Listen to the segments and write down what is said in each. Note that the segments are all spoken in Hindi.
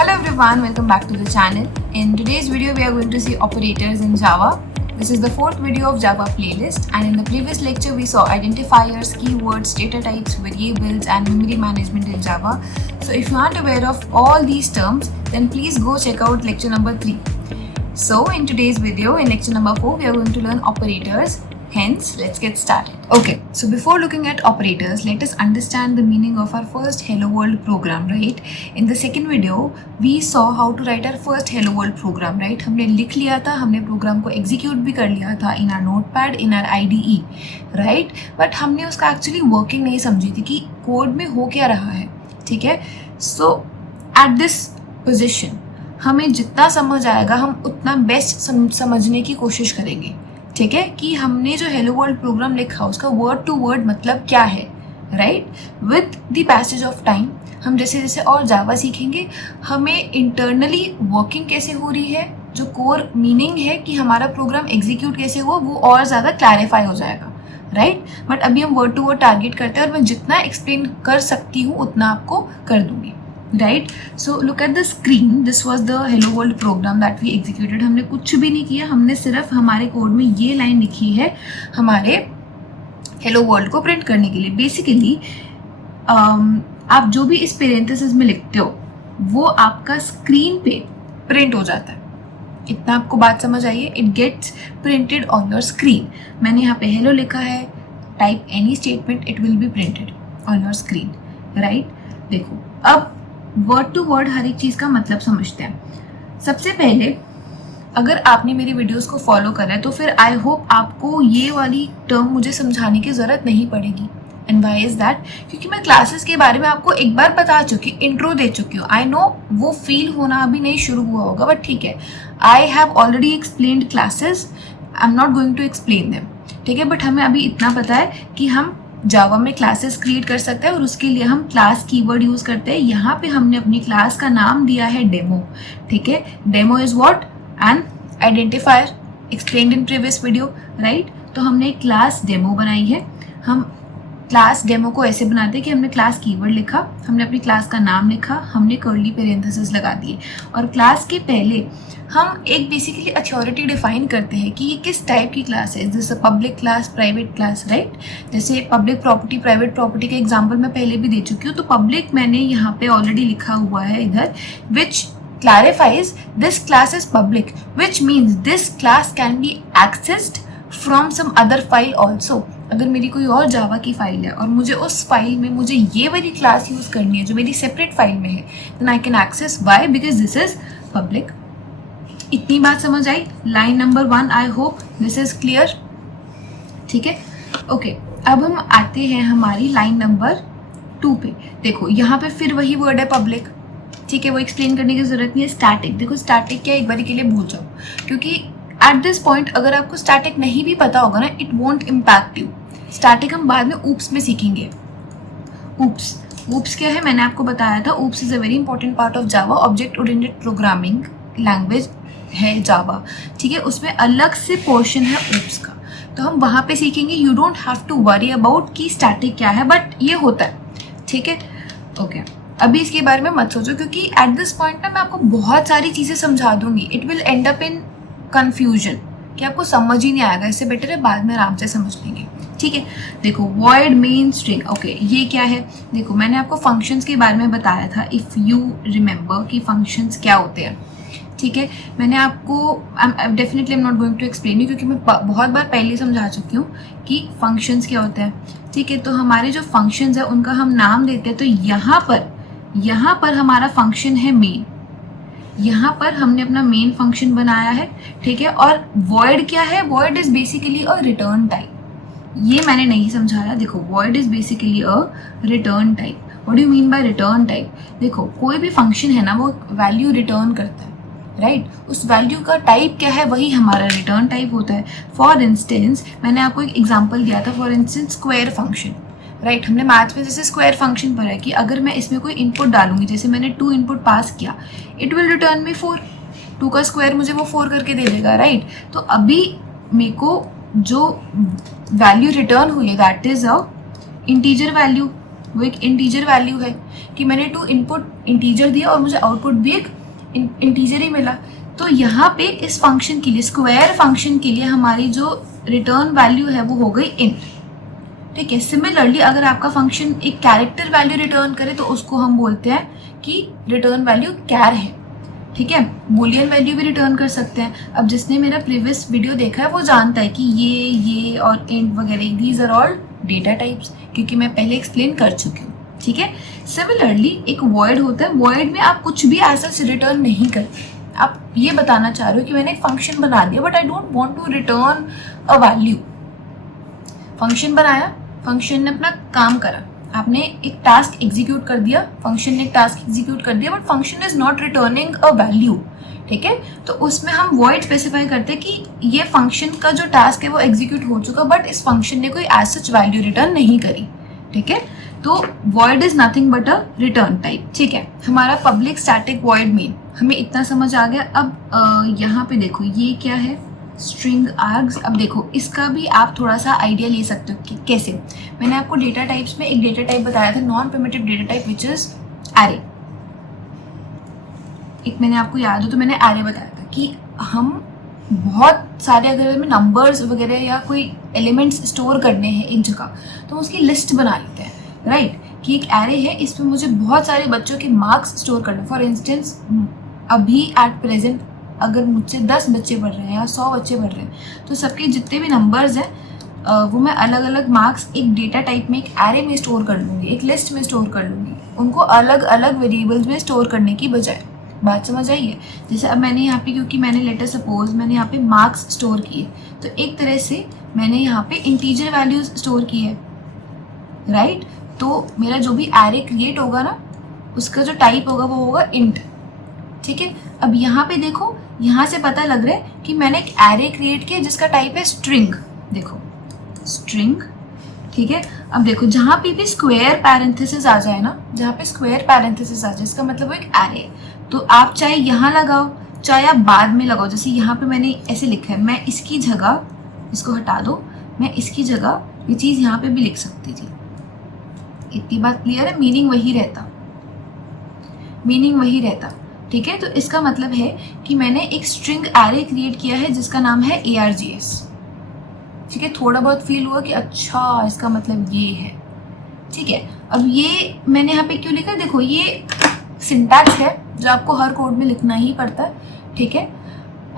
Hello everyone, welcome back to the channel. In today's video we are going to see operators in Java. This is the fourth video of Java playlist, and in the previous lecture we saw identifiers, keywords, data types, variables and memory management in Java. So if you aren't aware of all these terms, then please go check out lecture number 3. So in today's video, in lecture number 4, we are going to learn operators. Hence, let's get started. Okay, so before looking at operators, let us understand the meaning of our first Hello World program, right? In the second video, we saw how to write our first Hello World program, right? हमने लिख लिया था, हमने प्रोग्राम को एग्जीक्यूट भी कर लिया था in our notepad, in our IDE, right? But हमने उसका एक्चुअली वर्किंग नहीं समझी थी कि कोड में हो क्या रहा है, ठीक है? So at this position, हमें जितना समझ आएगा हम उतना बेस्ट समझने की कोशिश करेंगे, ठीक है? कि हमने जो हेलो वर्ल्ड प्रोग्राम लिखा उसका वर्ड टू वर्ड मतलब क्या है, right? With the passage of time हम जैसे जैसे और जावा सीखेंगे, हमें इंटरनली वर्किंग कैसे हो रही है, जो कोर मीनिंग है कि हमारा प्रोग्राम एग्जीक्यूट कैसे हुआ, वो और ज़्यादा क्लैरिफाई हो जाएगा, राइट? बट अभी हम वर्ड टू वर्ड टारगेट करते हैं और मैं जितना एक्सप्लेन कर सकती हूँ उतना आपको कर दूंगी, right? So look at the screen. This was the hello world program that we executed. हमने कुछ भी नहीं किया, हमने सिर्फ हमारे कोड में ये लाइन लिखी है हमारे हेलो वर्ल्ड को प्रिंट करने के लिए. बेसिकली आप जो भी इस पेरेंथेसिस में लिखते हो वो आपका स्क्रीन पे प्रिंट हो जाता है. इतना आपको बात समझ आइए. It gets printed on your screen. मैंने यहाँ पे हेलो लिखा है, type any statement, it will be printed on your screen, right? देखो, अब वर्ड टू वर्ड हर एक चीज़ का मतलब समझते हैं. सबसे पहले अगर आपने मेरी वीडियोस को फॉलो करा है तो फिर आई होप आपको ये वाली टर्म मुझे समझाने की ज़रूरत नहीं पड़ेगी. And why is that? क्योंकि मैं क्लासेस के बारे में आपको एक बार बता चुकी, इंट्रो दे चुकी हूँ. आई नो वो फील होना अभी नहीं शुरू हुआ होगा, बट ठीक है. I have already explained classes, I am not going to explain them, ठीक है? बट हमें अभी इतना पता है कि हम जावा में क्लासेस क्रिएट कर सकते हैं और उसके लिए हम क्लास कीवर्ड यूज़ करते हैं. यहाँ पे हमने अपनी क्लास का नाम दिया है डेमो, ठीक है? Demo is what? N identifier, explained in previous video, right? तो हमने एक क्लास डेमो बनाई है. हम क्लास डेमो को ऐसे बनाते हैं कि हमने क्लास कीवर्ड लिखा, हमने अपनी क्लास का नाम लिखा, हमने कर्ली पेरेंथेसिस लगा दिए, और क्लास के पहले हम एक बेसिकली अथॉरिटी डिफाइन करते हैं कि ये किस टाइप की क्लास है. जैसे public class, private class, right? जैसे पब्लिक प्रॉपर्टी, प्राइवेट प्रॉपर्टी का एग्जांपल मैं पहले भी दे चुकी हूँ. तो पब्लिक मैंने यहाँ पे ऑलरेडी लिखा हुआ है इधर, विच clarifies this class is public, which means this class can be accessed from some other file also. अगर मेरी कोई और जावा की फाइल है और मुझे उस फाइल में मुझे ये वाली क्लास यूज़ करनी है जो मेरी सेपरेट फाइल में है, then I can access. Why? Because this is public. इतनी बात समझ आई? Line number 1, I hope this is clear, ठीक है? ओके, अब हम आते हैं हमारी लाइन नंबर 2 पे. देखो यहाँ पे फिर वही वर्ड है पब्लिक, ठीक है? वो एक्सप्लेन करने की जरूरत नहीं है. स्टैटिक, देखो स्टैटिक क्या, एक बार के लिए भूल जाओ, क्योंकि एट दिस पॉइंट अगर आपको स्टैटिक नहीं भी पता होगा ना, it won't impact you. Static हम बाद में ऊप्स में सीखेंगे. ऊप्स क्या है मैंने आपको बताया था. Oops is a very important part of Java. Object oriented programming language है जावा, ठीक है? उसमें अलग से पोर्शन है ऊप्स का, तो हम वहाँ पे सीखेंगे. You don't have to worry about कि स्टैटिक क्या है, बट ये होता है, ठीक है? ओके, अभी इसके बारे में मत सोचो, क्योंकि एट दिस पॉइंट ना मैं आपको बहुत सारी चीज़ें समझा दूंगी. It will and up in confusion, कि आपको समझ ही नहीं आएगा. इससे बेटर है बाद में आराम से समझ लेंगे, ठीक है? देखो, वॉइड मेन स्ट्रिंग, ओके, ये क्या है? देखो मैंने आपको फंक्शंस के बारे में बताया था, इफ़ यू रिमेंबर कि फंक्शंस क्या होते हैं, ठीक है? मैंने आपको definitely I am not going to explain you, क्योंकि मैं बहुत बार पहले समझा चुकी हूँ कि फंक्शंस क्या होते हैं, ठीक है? तो हमारे जो फंक्शंस है उनका हम नाम देते हैं. तो यहाँ पर हमारा फंक्शन है मेन. यहाँ पर हमने अपना मेन फंक्शन बनाया है, ठीक है? और वॉइड क्या है? Void is basically a return type. ये मैंने नहीं समझाया. देखो, void is basically a return type. What do you mean by return type? देखो, कोई भी फंक्शन है ना, वो वैल्यू रिटर्न करता है, राइट? उस वैल्यू का टाइप क्या है, वही हमारा रिटर्न टाइप होता है. फॉर इंस्टेंस मैंने आपको एक एग्जांपल दिया था, for instance square function, right? हमने मैथ्स में जैसे स्क्वायर फंक्शन पढ़ा है कि अगर मैं इसमें कोई इनपुट डालूंगी, जैसे मैंने 2 इनपुट पास किया, इट विल रिटर्न मी 4. 2 का स्क्वायर मुझे वो 4 करके दे देगा, राइट? तो अभी मेरे को जो वैल्यू रिटर्न हुई है that is a integer value, वो एक इंटीजर वैल्यू है कि मैंने टू इनपुट इंटीजर दिया और मुझे आउटपुट भी एक इंटीजर ही मिला। तो यहाँ पे इस फंक्शन के लिए, स्क्वायर फंक्शन के लिए हमारी जो रिटर्न वैल्यू है वो हो गई इंट। ठीक है, सिमिलरली अगर आपका फंक्शन एक कैरेक्टर वैल्यू रिटर्न करे तो उसको हम बोलते हैं कि रिटर्न वैल्यू कैर है। ठीक है, बूलियन वैल्यू भी रिटर्न कर सकते हैं। अब जिसने मेरा प्रीवियस वीडियो देखा है वो जानता है कि ये और इंट वगैरह these are all data types, क्योंकि मैं पहले एक्सप्लेन कर चुकी हूँ। ठीक है, सिमिलरली एक वॉइड होता है, वॉइड में आप कुछ भी ऐसा रिटर्न नहीं करते। आप ये बताना चाह रहे हो कि मैंने एक फंक्शन बना दिया but I don't want to return a value. Function बनाया, फंक्शन ने अपना काम करा, आपने एक टास्क एग्जीक्यूट कर दिया, फंक्शन ने एक टास्क एग्जीक्यूट कर दिया but function is not returning a value. ठीक है, तो उसमें हम वॉइड स्पेसिफाई करते हैं कि ये फंक्शन का जो टास्क है वो एग्जीक्यूट हो चुका बट इस फंक्शन ने कोई एज सच वैल्यू रिटर्न नहीं करी। ठीक है, तो void is nothing but a return type. ठीक है, हमारा पब्लिक स्टैटिक वॉइड मेन, हमें इतना समझ आ गया। अब यहाँ पे देखो ये क्या है, स्ट्रिंग आर्ग्स। अब देखो इसका भी आप थोड़ा सा आइडिया ले सकते हो कि कैसे। मैंने आपको डेटा टाइप्स में एक डेटा टाइप बताया था, non primitive data type which is array. एक मैंने आपको याद हो तो मैंने एरे बताया था कि हम बहुत सारे अगर हमें नंबर्स वगैरह या कोई एलिमेंट्स स्टोर करने हैं एक जगह तो उसकी लिस्ट बना लेते हैं, राइट। कि एक एरे है, इसमें मुझे बहुत सारे बच्चों के मार्क्स स्टोर करने। फॉर इंस्टेंस अभी एट प्रेजेंट अगर मुझसे 10 बच्चे पढ़ रहे हैं या 100 बच्चे पढ़ रहे हैं तो सबके जितने भी नंबर्स हैं वो मैं अलग अलग मार्क्स एक डेटा टाइप में, एक एरे में स्टोर कर लूँगी, एक लिस्ट में स्टोर कर लूँगी, उनको अलग अलग वेरिएबल्स में स्टोर करने की बजाय। बात समझ आई है? जैसे अब मैंने यहाँ पे, क्योंकि मैंने लेटर सपोज मैंने यहाँ पे मार्क्स स्टोर किए तो एक तरह से मैंने यहाँ पे इंटीजर वैल्यूज स्टोर की है, राइट। तो मेरा जो भी एरे क्रिएट होगा ना उसका जो टाइप होगा वो होगा इंट। ठीक है, अब यहाँ पे देखो, यहाँ से पता लग रहा है कि मैंने एक एरे क्रिएट किया जिसका टाइप है स्ट्रिंग। देखो स्ट्रिंग, ठीक है। अब देखो जहाँ पे भी स्क्वायर पैरेंथेसिस आ जाए ना, जहाँ पे स्क्वायर पैरेंथेसिस आ जाए इसका मतलब वो एक एरे है। तो आप चाहे यहाँ लगाओ चाहे आप बाद में लगाओ। जैसे यहाँ पे मैंने ऐसे लिखा है, मैं इसकी जगह, इसको हटा दो, मैं इसकी जगह ये चीज़ यहाँ पे भी लिख सकती थी। इतनी बात क्लियर है? मीनिंग वही रहता, मीनिंग वही रहता। ठीक है, तो इसका मतलब है कि मैंने एक स्ट्रिंग एरे क्रिएट किया है जिसका नाम है ARGS। ठीक है, थोड़ा बहुत फील हुआ कि अच्छा इसका मतलब ये है। ठीक है, अब ये मैंने यहाँ पे क्यों लिखा है, देखो ये सिंटैक्स है जो आपको हर कोड में लिखना ही पड़ता है। ठीक है,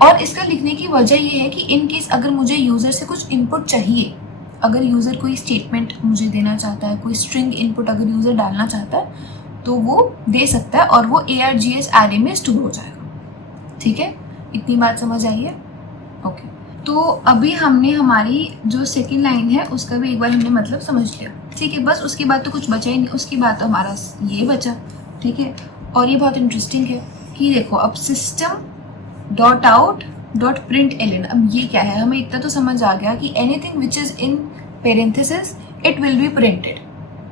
और इसका लिखने की वजह ये है कि इन केस अगर मुझे यूज़र से कुछ इनपुट चाहिए, अगर यूज़र कोई स्टेटमेंट मुझे देना चाहता है, कोई स्ट्रिंग इनपुट अगर यूज़र डालना चाहता है तो वो दे सकता है और वो ARGS एरे में स्टोर हो जाएगा। ठीक है, इतनी बात समझ आई है? ओके, तो अभी हमने हमारी जो सेकेंड लाइन है उसका भी एक बार हमने मतलब समझ लिया। ठीक है, बस उसके बाद तो कुछ बचा ही नहीं, उसके बाद तो हमारा ये बचा। ठीक है, और ये बहुत इंटरेस्टिंग है कि देखो अब system dot out dot print ln. अब ये क्या है, हमें इतना तो समझ आ गया कि anything which is in parenthesis it will be printed,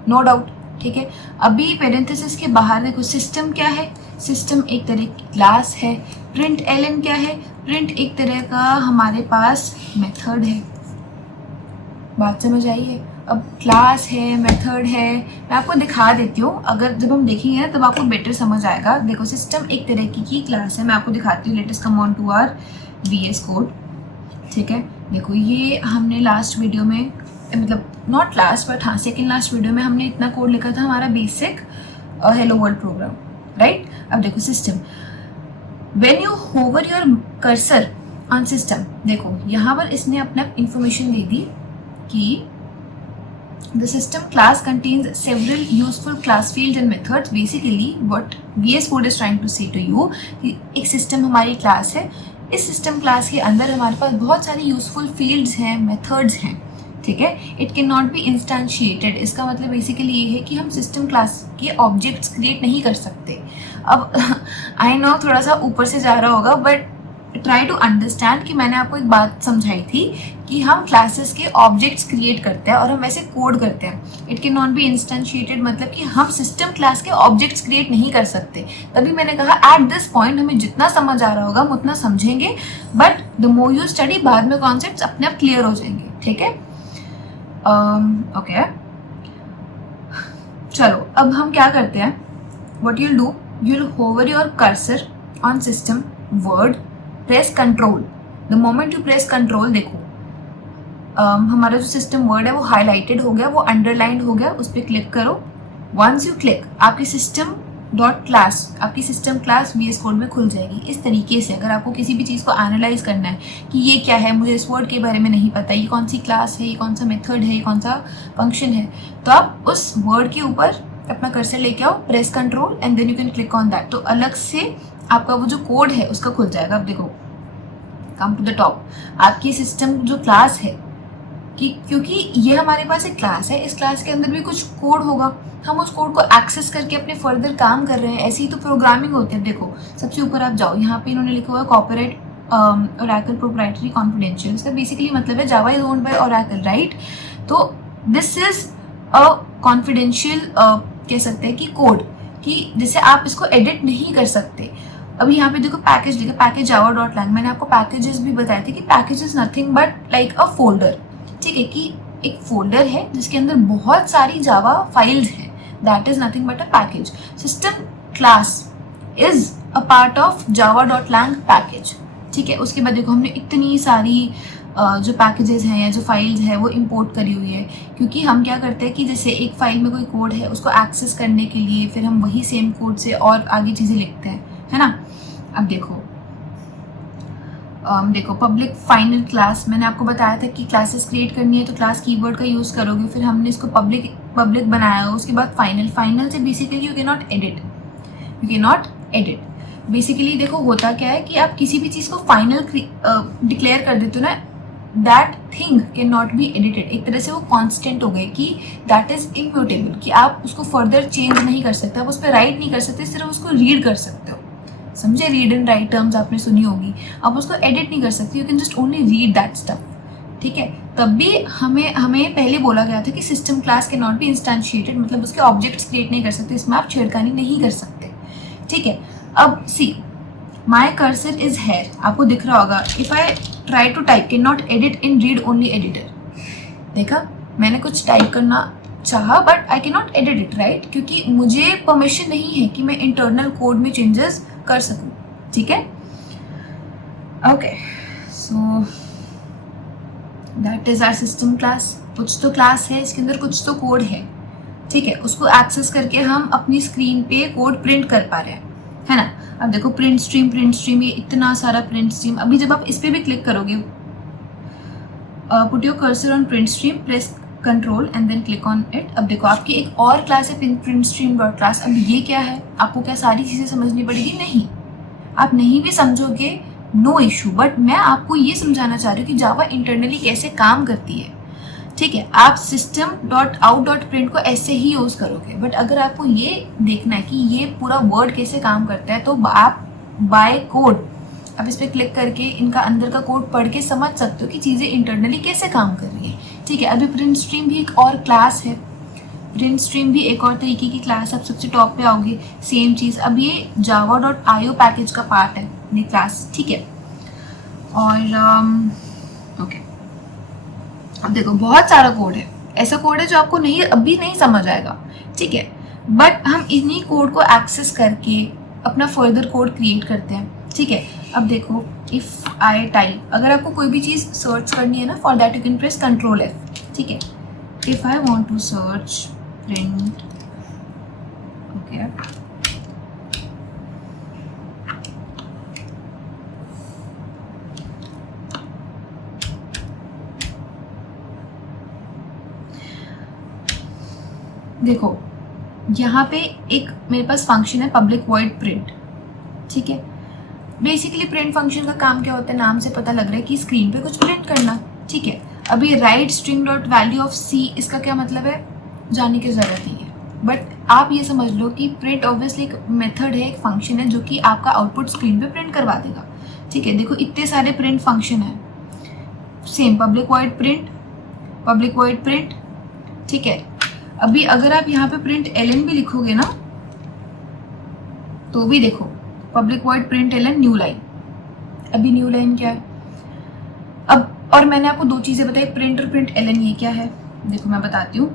no doubt. ठीक है, अभी पेरेंथेसिस के बाहर देखो सिस्टम क्या है, सिस्टम एक तरह की क्लास है। प्रिंट एलन क्या है, प्रिंट एक तरह का हमारे पास मेथड है। बात समझ आई है? अब क्लास है, मेथड है, मैं आपको दिखा देती हूँ, अगर जब हम देखेंगे तब आपको बेटर समझ आएगा। देखो सिस्टम एक तरह की क्लास है, मैं आपको दिखाती हूँ। Let us come on to our VS code. ठीक है, देखो ये हमने लास्ट वीडियो में, मतलब नॉट लास्ट बट हाँ सेकेंड लास्ट वीडियो में हमने इतना कोड लिखा था, हमारा basic hello world program, right. अब देखो system, when you hover your cursor on system, देखो यहाँ पर इसने अपना इंफॉर्मेशन दे दी कि the system class contains several useful class fields and methods. Basically what VS Code is trying to say to you कि एक सिस्टम हमारी क्लास है, इस सिस्टम क्लास के अंदर हमारे पास बहुत सारी यूजफुल फील्ड्स हैं, मेथड्स हैं। ठीक है, इट कैन नॉट बी इंस्टेंशिएटेड। इसका मतलब बेसिकली ये है कि हम सिस्टम क्लास के ऑब्जेक्ट्स क्रिएट नहीं कर सकते। अब आई नो थोड़ा सा ऊपर से जा रहा होगा बट ट्राई टू अंडरस्टैंड कि मैंने आपको एक बात समझाई थी कि हम क्लासेस के ऑब्जेक्ट्स क्रिएट करते हैं और हम वैसे कोड करते हैं। It can not be instantiated, मतलब कि हम सिस्टम क्लास के ऑब्जेक्ट्स क्रिएट नहीं कर सकते। तभी मैंने कहा एट दिस पॉइंट हमें जितना समझ आ रहा होगा हम उतना समझेंगे, but the more you study बाद में कॉन्सेप्ट्स अपने आप क्लियर हो जाएंगे। ठीक है, ओके अब हम क्या करते हैं, what you'll do, you'll hover your cursor on system word, press control. The moment you press control, देखो हमारा जो सिस्टम वर्ड है वो हाईलाइटेड हो गया, वो अंडरलाइंड हो गया, उस पर क्लिक करो. वंस यू क्लिक, आपकी सिस्टम डॉट क्लास, आपकी सिस्टम क्लास VS कोड में खुल जाएगी. इस तरीके से अगर आपको किसी भी चीज़ को एनालाइज करना है कि ये क्या है, मुझे इस वर्ड के बारे में नहीं पता, ये कौन सी क्लास है, ये कौन सा मेथड है, ये कौन सा फंक्शन है, तो आप उस वर्ड के ऊपर अपना कर्सर लेके आओ, press control and then you can click on that. तो अलग से आपका वो जो कोड है उसका खुल जाएगा. अब देखो, कम टू द टॉप, आपकी सिस्टम जो क्लास है, क्योंकि ये हमारे पास एक क्लास है, इस क्लास के अंदर भी कुछ कोड होगा, हम उस कोड को एक्सेस करके अपने फर्दर काम कर रहे हैं. ऐसी ही तो प्रोग्रामिंग होती है. देखो सबसे ऊपर आप जाओ, यहाँ पे इन्होंने लिखा हुआ है कॉर्पोरेट ओरेकल प्रोप्राइटरी कॉन्फिडेंशियल. इसका बेसिकली मतलब है Java is owned by Oracle, right. तो दिस इज अ कॉन्फिडेंशियल कह सकते हैं कि कोड, कि जिसे आप इसको एडिट नहीं कर सकते. अभी यहाँ पे देखो पैकेज लिखा, पैकेज जावा डॉट लैंग. मैंने आपको पैकेजेस भी बताए थे कि package is nothing but like a folder. ठीक है, कि एक फोल्डर है जिसके अंदर बहुत सारी जावा फाइल्स हैं. That is nothing but a package. System class is a part of Java dot lang package. ठीक है, उसके बाद देखो हमने इतनी सारी जो पैकेजेस हैं या जो फाइल्स है वो इंपोर्ट करी हुई है, क्योंकि हम क्या करते हैं कि जैसे एक फाइल में कोई कोड है, उसको एक्सेस करने के लिए फिर हम वही सेम कोड से और आगे चीज़ें लिखते हैं, है ना. अब देखो पब्लिक फाइनल क्लास, मैंने आपको बताया था कि क्लासेस क्रिएट करनी है तो क्लास कीवर्ड का यूज़ करोगे, फिर हमने इसको पब्लिक बनाया, उसके बाद फाइनल से basically you can not edit. Basically देखो होता क्या है कि आप किसी भी चीज़ को फाइनल डिक्लेयर कर देते हो ना, that thing can not B edited. एक तरह से वो कॉन्स्टेंट हो गए कि दैट इज इम्यूटेबल, कि आप उसको फर्दर चेंज नहीं कर सकते, आप उस पर राइट नहीं कर सकते, सिर्फ उसको रीड कर सकते हो. समझे, रीड एंड राइट टर्म्स आपने सुनी होगी. आप उसको एडिट नहीं कर सकते, you can just only read that stuff. ठीक है, तब भी हमें पहले बोला गया था कि system class can not be instantiated, मतलब उसके ऑब्जेक्ट्स क्रिएट नहीं कर सकते, इसमें आप छेड़खानी नहीं कर सकते. ठीक है, अब see my cursor is here, आपको दिख रहा होगा. If I try to type can not edit in read only editor. देखा, मैंने कुछ टाइप करना चाहा but I can not edit it, right, क्योंकि मुझे परमिशन नहीं है कि मैं इंटरनल कोड में चेंजेस कर सकूं. ठीक है, okay, so that is our system class. कुछ तो क्लास है, इसके अंदर कुछ तो कोड है. ठीक है, उसको एक्सेस करके हम अपनी स्क्रीन पे कोड प्रिंट कर पा रहे हैं, है ना. अब देखो प्रिंट स्ट्रीम, ये इतना सारा प्रिंट स्ट्रीम. अभी जब आप इस पर भी क्लिक करोगे, put your cursor on print stream, press control and then click on it. अब देखो आपकी एक और क्लास है प्रिंट स्ट्रीम डॉट क्लास. अब ये क्या है, आपको क्या सारी चीज़ें समझनी पड़ेगी? नहीं, आप नहीं भी समझोगे, नो इशू, बट मैं आपको ये समझाना चाह रही हूँ कि जावा इंटरनली कैसे काम करती है. ठीक है, आप system dot out dot print को ऐसे ही यूज़ करोगे, बट अगर आपको ये देखना है कि ये पूरा वर्ड कैसे काम करता है, तो आप बाय कोड, आप इस पर क्लिक करके इनका अंदर का कोड पढ़ के समझ सकते हो कि चीज़ें इंटरनली कैसे काम कर रही है. ठीक है, अभी प्रिंट स्ट्रीम भी एक और क्लास है, प्रिंट स्ट्रीम भी एक और तरीके की क्लास. आप सबसे टॉप पे आओगे, सेम चीज़. अब ये जावा डॉट IO पैकेज का पार्ट है ये क्लास. ठीक है, और ओके, अब देखो बहुत सारा कोड है, ऐसा कोड है जो आपको अभी नहीं समझ आएगा. ठीक है, बट हम इन्हीं कोड को एक्सेस करके अपना फर्दर कोड क्रिएट करते हैं. ठीक है, अब देखो इफ़ आई टाइप, अगर आपको कोई भी चीज़ सर्च करनी है ना, for that you can press control F. ठीक है, if I want to search print, okay, देखो यहाँ पे एक मेरे पास फंक्शन है पब्लिक वॉइड प्रिंट. ठीक है, बेसिकली प्रिंट फंक्शन का काम क्या होता है, नाम से पता लग रहा है कि स्क्रीन पे कुछ प्रिंट करना. ठीक है, अभी right string dot value of C, इसका क्या मतलब है जानने की ज़रूरत नहीं है, बट आप ये समझ लो कि प्रिंट ऑब्वियसली एक मेथड है, एक फंक्शन है जो कि आपका आउटपुट स्क्रीन पे प्रिंट करवा देगा. ठीक है, देखो इतने सारे प्रिंट फंक्शन है, सेम पब्लिक वॉइड प्रिंट. ठीक है, अभी अगर आप यहाँ पे प्रिंट ln भी लिखोगे ना, तो भी देखो public void print ln new line. अभी न्यू लाइन क्या है, अब और मैंने आपको दो चीज़ें बताई, प्रिंट और प्रिंट ln, ये क्या है देखो मैं बताती हूँ.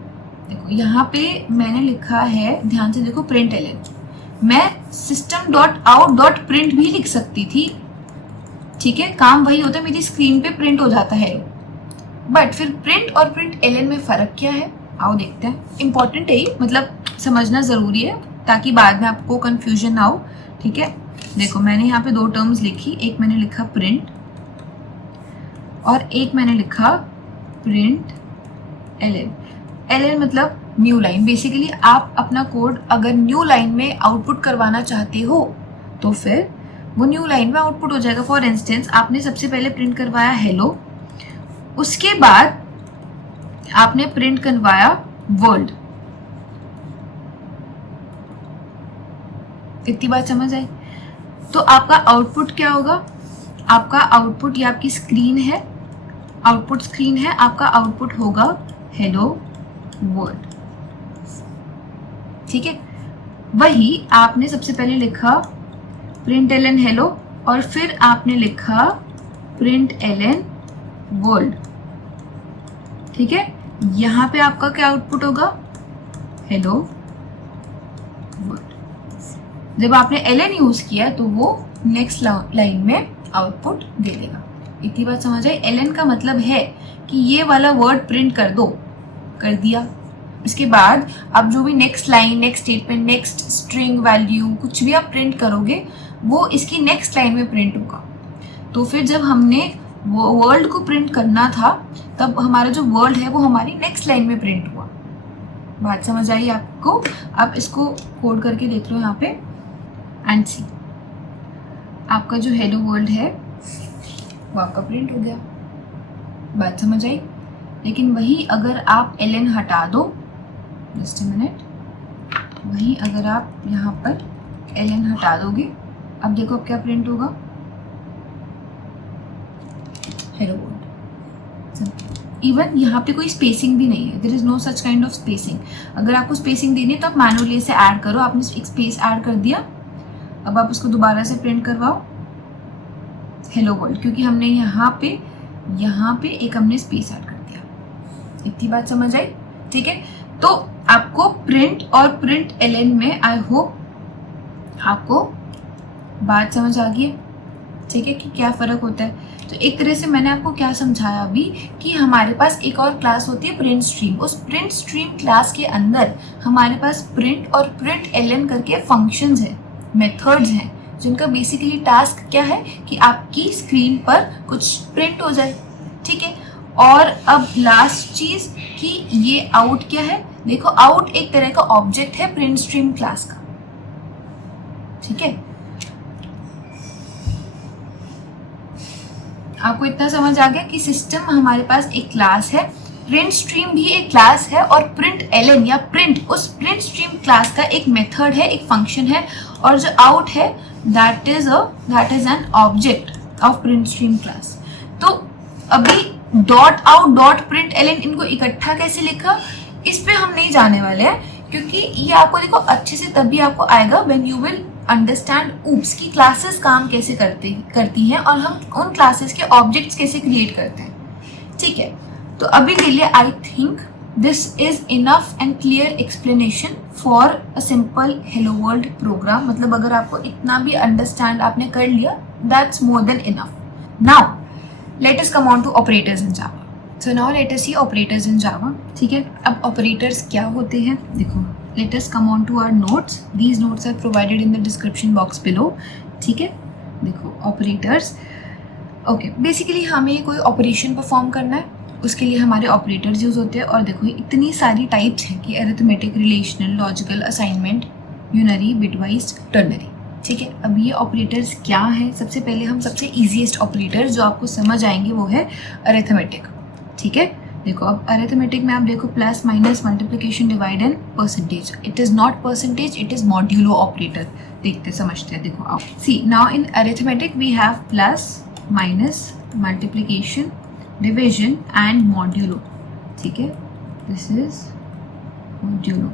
देखो यहाँ पे मैंने लिखा है, ध्यान से देखो, प्रिंट एलन। मैं system.out.print भी लिख सकती थी, ठीक है, काम वही होता है, मेरी स्क्रीन पे प्रिंट हो जाता है। बट फिर प्रिंट और प्रिंट एलन में फर्क क्या है, आओ देखते हैं। इंपॉर्टेंट है ये, मतलब समझना जरूरी है ताकि बाद में आपको कंफ्यूजन ना हो, ठीक है। देखो मैंने यहाँ पे दो टर्म्स लिखी, एक मैंने लिखा प्रिंट और एक मैंने लिखा प्रिंट एलन। एलन मतलब न्यू लाइन। बेसिकली आप अपना कोड अगर न्यू लाइन में आउटपुट करवाना चाहते हो तो फिर वो न्यू लाइन में आउटपुट हो जाएगा। फॉर इंस्टेंस आपने सबसे पहले प्रिंट करवाया हेलो, उसके बाद आपने प्रिंट करवाया वर्ल्ड। इतनी बात समझ आई? तो आपका आउटपुट क्या होगा? आपका आउटपुट, ये आपकी स्क्रीन है, आउटपुट स्क्रीन है, आपका आउटपुट होगा हेलो वर्ल्ड, ठीक है। वही आपने सबसे पहले लिखा प्रिंट एलन हेलो और फिर आपने लिखा प्रिंट एलन वर्ल्ड, ठीक है। यहां पे आपका क्या आउटपुट होगा? Hello world. जब आपने एलन यूज किया तो वो नेक्स्ट लाइन में आउटपुट दे देगा। इतनी बात समझ आई? एलन का मतलब है कि ये वाला वर्ड प्रिंट कर दो, कर दिया। इसके बाद आप जो भी next line, next statement, next string value कुछ भी आप प्रिंट करोगे वो इसकी नेक्स्ट लाइन में प्रिंट होगा। तो फिर जब हमने वो वर्ल्ड को प्रिंट करना था तब हमारा जो वर्ल्ड है वो हमारी नेक्स्ट लाइन में प्रिंट हुआ। बात समझ आई आपको? आप इसको कोड करके देख लो यहाँ पे एंड सी, आपका जो हेलो वर्ल्ड है वो आपका प्रिंट हो गया। बात समझ आई? लेकिन वही अगर आप एलन हटा दो, जस्ट अ मिनट, वही अगर आप यहाँ पर एलन हटा दोगे, अब देखो अब क्या प्रिंट होगा? Hello world. इवन यहाँ पे कोई स्पेसिंग भी नहीं है, there is no such kind of spacing. अगर आपको स्पेसिंग देनी है तो आप मैनुअली इसे ऐड करो। आपने एक स्पेस ऐड कर दिया, अब आप उसको दोबारा से प्रिंट करवाओ हेलो वर्ल्ड, क्योंकि हमने यहाँ पे एक हमने स्पेस ऐड कर दिया। इतनी बात समझ आई? ठीक है। तो आपको प्रिंट और प्रिंट एलन में आई होप आपको बात समझ आ गई है, ठीक है, कि क्या फ़र्क होता है। तो एक तरह से मैंने आपको क्या समझाया अभी कि हमारे पास एक और क्लास होती है प्रिंट स्ट्रीम। उस प्रिंट स्ट्रीम क्लास के अंदर हमारे पास प्रिंट और प्रिंट एलन करके फंक्शंस हैं, मेथड्स हैं, जिनका बेसिकली टास्क क्या है कि आपकी स्क्रीन पर कुछ प्रिंट हो जाए, ठीक है। और अब लास्ट चीज़ कि ये आउट क्या है? देखो आउट एक तरह का ऑब्जेक्ट है प्रिंट स्ट्रीम क्लास का, ठीक है। आपको इतना समझ आ गया कि सिस्टम हमारे पास एक क्लास है, प्रिंट स्ट्रीम भी एक क्लास है और प्रिंट एलन या प्रिंट उस प्रिंट स्ट्रीम क्लास का एक मेथड है, एक फंक्शन है, और जो आउट है that is an object of print stream class. तो अभी dot out dot print ln इनको इकट्ठा कैसे लिखा इस पे हम नहीं जाने वाले हैं, क्योंकि ये आपको देखो अच्छे से तभी आपको आएगा when you will understand oops की क्लासेस काम कैसे करती हैं और हम उन क्लासेस के ऑब्जेक्ट्स कैसे क्रिएट करते हैं, ठीक है। तो अभी के लिए I think this is enough and clear explanation for a simple hello world program. मतलब अगर आपको इतना भी अंडरस्टैंड आपने कर लिया, that's more than enough. Now let us come on to operators in Java. So now let us see operators in Java, ठीक है। अब ऑपरेटर्स क्या होते हैं देखो, let us come on to our notes. These notes are provided in the description box below, ठीक है। देखो ऑपरेटर्स, ओके, बेसिकली हमें कोई ऑपरेशन परफॉर्म करना है, उसके लिए हमारे ऑपरेटर्स यूज होते हैं। और देखो इतनी सारी टाइप्स हैं कि arithmetic, relational, logical, assignment, unary, bitwise, ternary, ठीक है। अब ये ऑपरेटर्स क्या हैं? सबसे पहले हम सबसे ईजीएस्ट ऑपरेटर्स जो आपको समझ आएंगे वो है अरिथमेटिक, ठीक है। देखो अब अरिथमेटिक में आप देखो plus, minus, multiplication, divide and percentage. It is not percentage, it is modulo operator. देखते समझते हैं, देखो आओ see now in arithmetic we have plus, minus, multiplication, division and modulo, ठीक है। दिस इज मॉड्यूलो,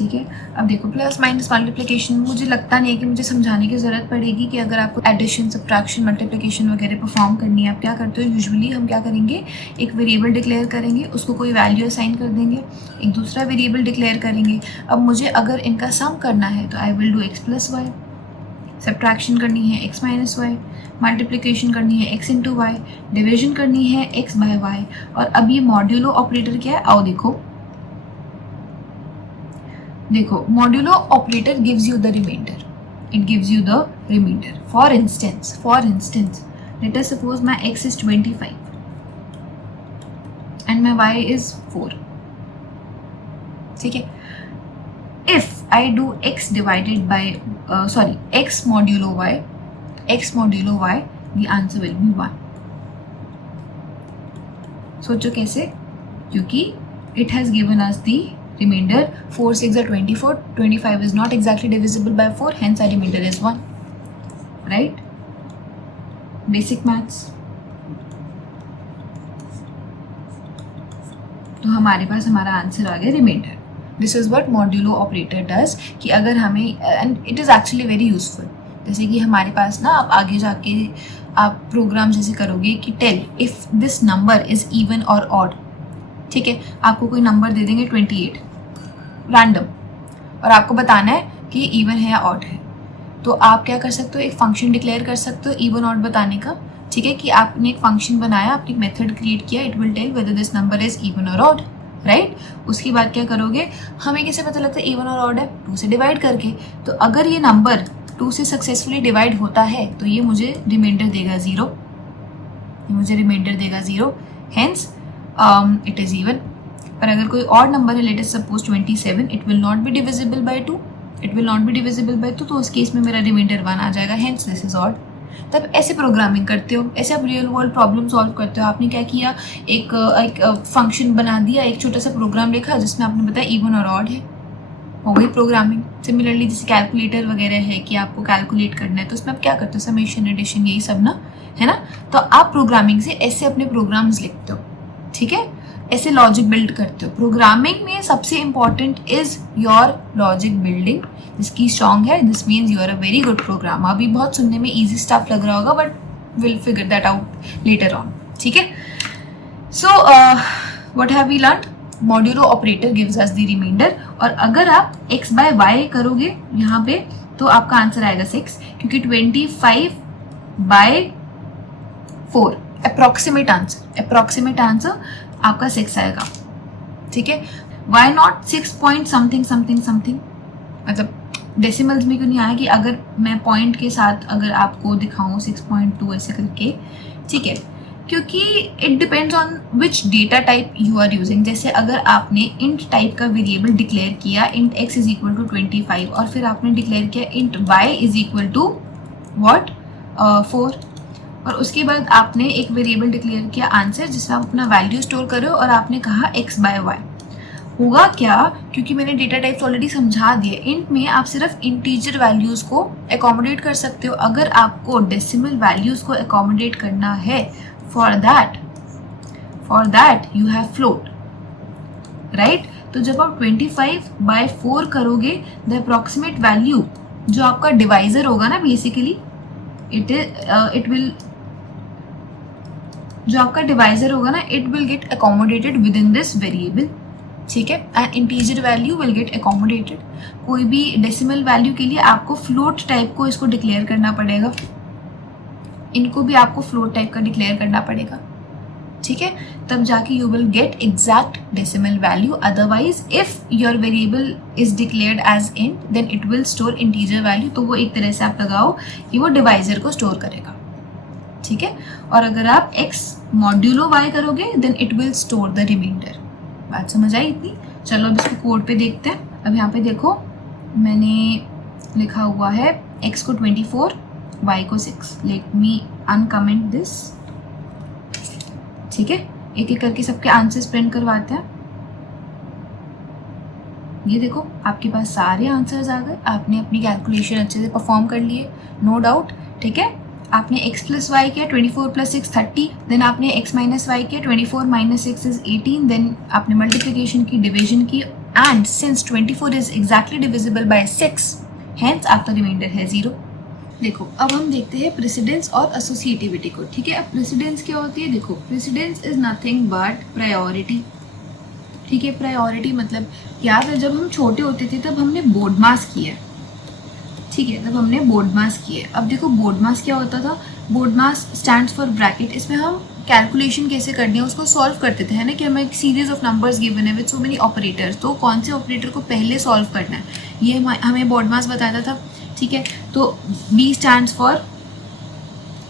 ठीक है। अब देखो प्लस माइनस मल्टीप्लिकेशन, मुझे लगता नहीं है कि मुझे समझाने की ज़रूरत पड़ेगी कि अगर आपको एडिशन, सब्ट्रैक्शन, मल्टीप्लिकेशन वगैरह परफॉर्म करनी है, आप क्या करते हो यूजुअली। हम क्या करेंगे, एक वेरिएबल डिक्लेयर करेंगे, उसको कोई वैल्यू असाइन कर देंगे, एक दूसरा वेरिएबल डिक्लेयर करेंगे। अब मुझे अगर इनका सम करना है तो I will do x plus y, subtraction करनी है एक्स माइनस वाई, मल्टीप्लिकेशन करनी है एक्स इंटू वाई, डिविजन करनी है एक्स बाय वाई। और अब ये मॉड्यूलो ऑपरेटर क्या है, आओ देखो modulo operator gives you the remainder, it gives you the remainder. For instance let us suppose my x is 25 and my y is 4, ठीक है। if I do x divided by x modulo y, the answer will be 1. सोचो कैसे, क्योंकि it has given us the remainder 4 6 are 24, 25 is not exactly divisible by 4, hence our remainder is 1, right? Basic maths. तो हमारे पास हमारा आंसर आ गया remainder. This is what modulo operator does, कि अगर हमें, and it is actually very useful. जैसे कि हमारे पास ना, आप आगे जाके आप प्रोग्राम जैसे करोगे कि tell if this number is even और ऑड, ठीक है। आपको कोई नंबर दे देंगे 28 रैंडम, और आपको बताना है कि इवन है या ऑड है। तो आप क्या कर सकते हो, एक फंक्शन डिक्लेयर कर सकते हो इवन ऑड बताने का, ठीक है। कि आपने एक फंक्शन बनाया, आपने एक मेथड क्रिएट किया, it will tell whether this number is even और ऑड, राइट। उसके बाद क्या करोगे, हमें कैसे पता लगता है इवन और ऑड है, 2 से डिवाइड करके। तो अगर ये नंबर 2 से सक्सेसफुली डिवाइड होता है तो ये मुझे रिमाइंडर देगा 0, हेंस इट इज़ इवन। पर अगर कोई और नंबर है, let us suppose 27, it will not be divisible by 2, तो उस केस में मेरा रिमाइंडर 1 आ जाएगा, हेंस दिस इज ऑड। तब ऐसे प्रोग्रामिंग करते हो, ऐसे आप रियल वर्ल्ड प्रॉब्लम सॉल्व करते हो। आपने क्या किया, एक फंक्शन बना दिया, एक छोटा सा प्रोग्राम लिखा जिसमें आपने बताया इवन और ऑड है, हो गई प्रोग्रामिंग। सिमिलरली जैसे कैलकुलेटर वगैरह है कि आपको कैलकुलेट करना है, तो उसमें आप क्या करते हो, समेशन, एडिशन, यही सब ना, है ना। तो आप प्रोग्रामिंग से ऐसे अपने प्रोग्राम्स लिखते हो, ठीक है, ऐसे लॉजिक बिल्ड करते हो। प्रोग्रामिंग में सबसे important is your logic building. जिसकी स्ट्रॉन्ग है, this means you are a very good programmer. अभी बहुत सुनने में इजी स्टफ लग रहा होगा, but will figure that out later on, ठीक है। So what have we learned, modulo operator gives us the remainder. और अगर आप x बाय y करोगे यहाँ पे, तो आपका आंसर आएगा 6, क्योंकि 25 बाय 4 अप्रोक्सीमेट आंसर आपका 6 आएगा, ठीक है। वाई नॉट 6 पॉइंट समथिंग, मतलब डेसिमल्स में क्यों नहीं आया, कि अगर मैं पॉइंट के साथ अगर आपको दिखाऊं 6.2 ऐसे करके, ठीक है, क्योंकि it depends on which data type you are using. जैसे अगर आपने इंट टाइप का वेरिएबल डिक्लेयर किया, int x is equal to 25, और फिर आपने डिक्लेयर किया int y is equal to what 4, और उसके बाद आपने एक वेरिएबल डिक्लेयर किया आंसर, जिसमें आप अपना वैल्यू स्टोर करो, और आपने कहा x बाय वाई, होगा क्या, क्योंकि मैंने डेटा टाइप्स ऑलरेडी समझा दिए। इंट में आप सिर्फ इंटीजर वैल्यूज़ को अकोमोडेट कर सकते हो। अगर आपको डेसिमल वैल्यूज़ को अकोमोडेट करना है, for that you have float, right. तो जब आप 25 बाय 4 करोगे, द अप्रॉक्सीमेट वैल्यू जो आपका डिवाइजर होगा ना, बेसिकली जो आपका डिवाइजर होगा ना, it will get accommodated with in this variable, ठीक है। And integer value will get accommodated. कोई भी डेसिमल वैल्यू के लिए आपको फ्लोट टाइप को इसको डिक्लेयर करना पड़ेगा, इनको भी आपको फ्लोट टाइप का डिक्लेयर करना पड़ेगा, ठीक है। तब जाके you will get exact decimal value. Otherwise if your variable is declared as int, then it will store integer value. तो वो एक तरह से आप लगाओ कि वो डिवाइजर को स्टोर करेगा, ठीक है। और अगर आप x मॉड्यूलो y करोगे, then it will store the remainder. बात समझ आई इतनी? चलो अब इसको कोड पे देखते हैं। अब यहाँ पे देखो, मैंने लिखा हुआ है x को 24, y को 6। लेट मी अनकमेंट दिस, ठीक है। एक एक करके सबके आंसर्स प्रिंट करवाते हैं। ये देखो, आपके पास सारे आंसर्स आ गए। आपने अपनी कैलकुलेशन अच्छे से परफॉर्म कर लिए, नो डाउट, ठीक है। आपने x प्लस वाई किया, 24 प्लस 6 30, देन आपने x माइनस वाई किया, 24 माइनस 6 इज 18, देन आपने मल्टीप्लिकेशन की, डिवीजन की, and since 24 is exactly divisible by 6, hence आपका रिमाइंडर है 0. देखो अब हम देखते हैं प्रेसिडेंस और एसोसिएटिविटी को. ठीक है, अब प्रेसिडेंस क्या होती है? देखो precedence is nothing but priority. ठीक है, प्रायोरिटी मतलब याद है जब हम छोटे होते थे तब हमने बोर्ड मास किया. ठीक है, तब हमने बोर्ड मास किया. अब देखो बोर्ड मास क्या होता था? Board mass stands for bracket. इसमें हम कैलकुलेशन कैसे करनी है उसको सॉल्व करते थे, है ना, कि हमें एक सीरीज ऑफ नंबर्स गिवन है विद सो मेनी ऑपरेटर्स, तो कौन से ऑपरेटर को पहले सॉल्व करना है ये हमें बोर्ड मास बताता था. ठीक है, तो B stands for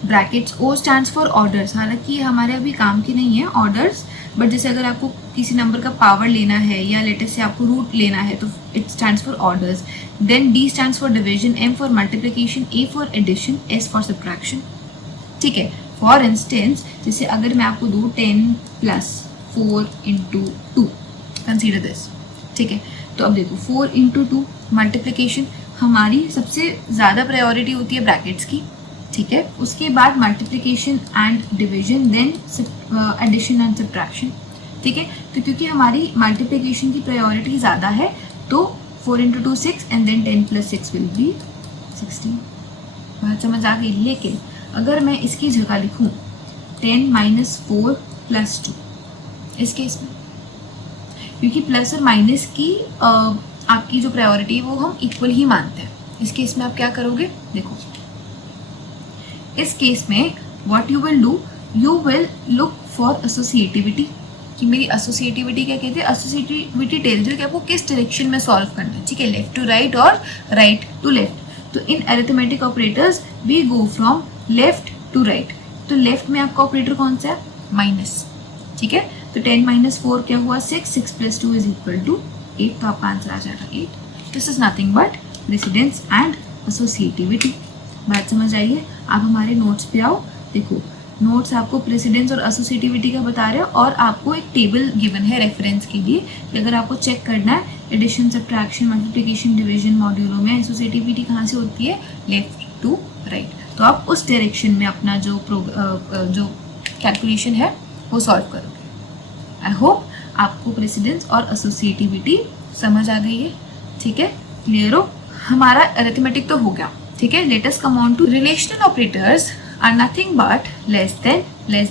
brackets, O stands for orders. हालांकि हमारे अभी काम की नहीं है ऑर्डर्स, बट जैसे अगर आपको किसी नंबर का पावर लेना है या लेटेस्ट से आपको रूट लेना है तो it stands for orders. Then D stands for division, M for multiplication, A for addition, S for subtraction. ठीक है, फॉर इंस्टेंस जैसे अगर मैं आपको दूँ 10 + 4 × 2, कंसीडर दिस. ठीक है, तो अब देखो 4 × 2 मल्टीप्लिकेशन, हमारी सबसे ज़्यादा प्रायोरिटी होती है ब्रैकेट्स की. ठीक है, उसके बाद multiplication and division, then addition and subtraction. ठीक है, तो क्योंकि हमारी मल्टीप्लिकेशन की प्रायोरिटी ज़्यादा है तो 4 × 2 6 एंड देन 10 + 6 विल बी 16. बात समझ आ गई. लेकिन अगर मैं इसकी जगह लिखूँ 10 - 4 + 2 इस केस में, क्योंकि प्लस और माइनस की आपकी जो प्रायोरिटी है वो हम इक्वल ही मानते हैं. इस केस में आप क्या करोगे? देखो इस केस में what you will do, you will look for associativity. कि मेरी एसोसिएटिविटी क्या कहते हैं? एसोसिएटिविटी टेल्स यू कि आपको किस डायरेक्शन में सॉल्व करना है. ठीक है, लेफ्ट टू राइट और राइट टू लेफ्ट. तो in arithmetic operators we go from left to right. तो लेफ्ट में आपका ऑपरेटर कौन सा है? माइनस. ठीक है, तो 10 - 4 क्या हुआ? 6. 6 + 2 = 8. तो आपका आंसर आ जाएगा 8. This is nothing but precedence and associativity. बात समझ आई है? आप हमारे नोट्स पे आओ. देखो नोट्स आपको प्रेसिडेंस और एसोसिएटिविटी का बता रहे हो और आपको एक टेबल गिवन है रेफरेंस के लिए कि अगर आपको चेक करना है एडिशन, सब्ट्रैक्शन, मल्टीप्लिकेशन, डिवीजन मॉड्यूलों में एसोसिएटिविटी कहाँ से होती है? Left to right. तो आप उस डायरेक्शन में अपना जो कैलकुलेशन है वो सॉल्व करोगे. आई होप आपको प्रेसिडेंस और एसोसिएटिविटी समझ आ गई है. ठीक है, क्लियर हो? हमारा अरिथमेटिक तो हो गया. ठीक है, let us come on to relational operators are nothing but less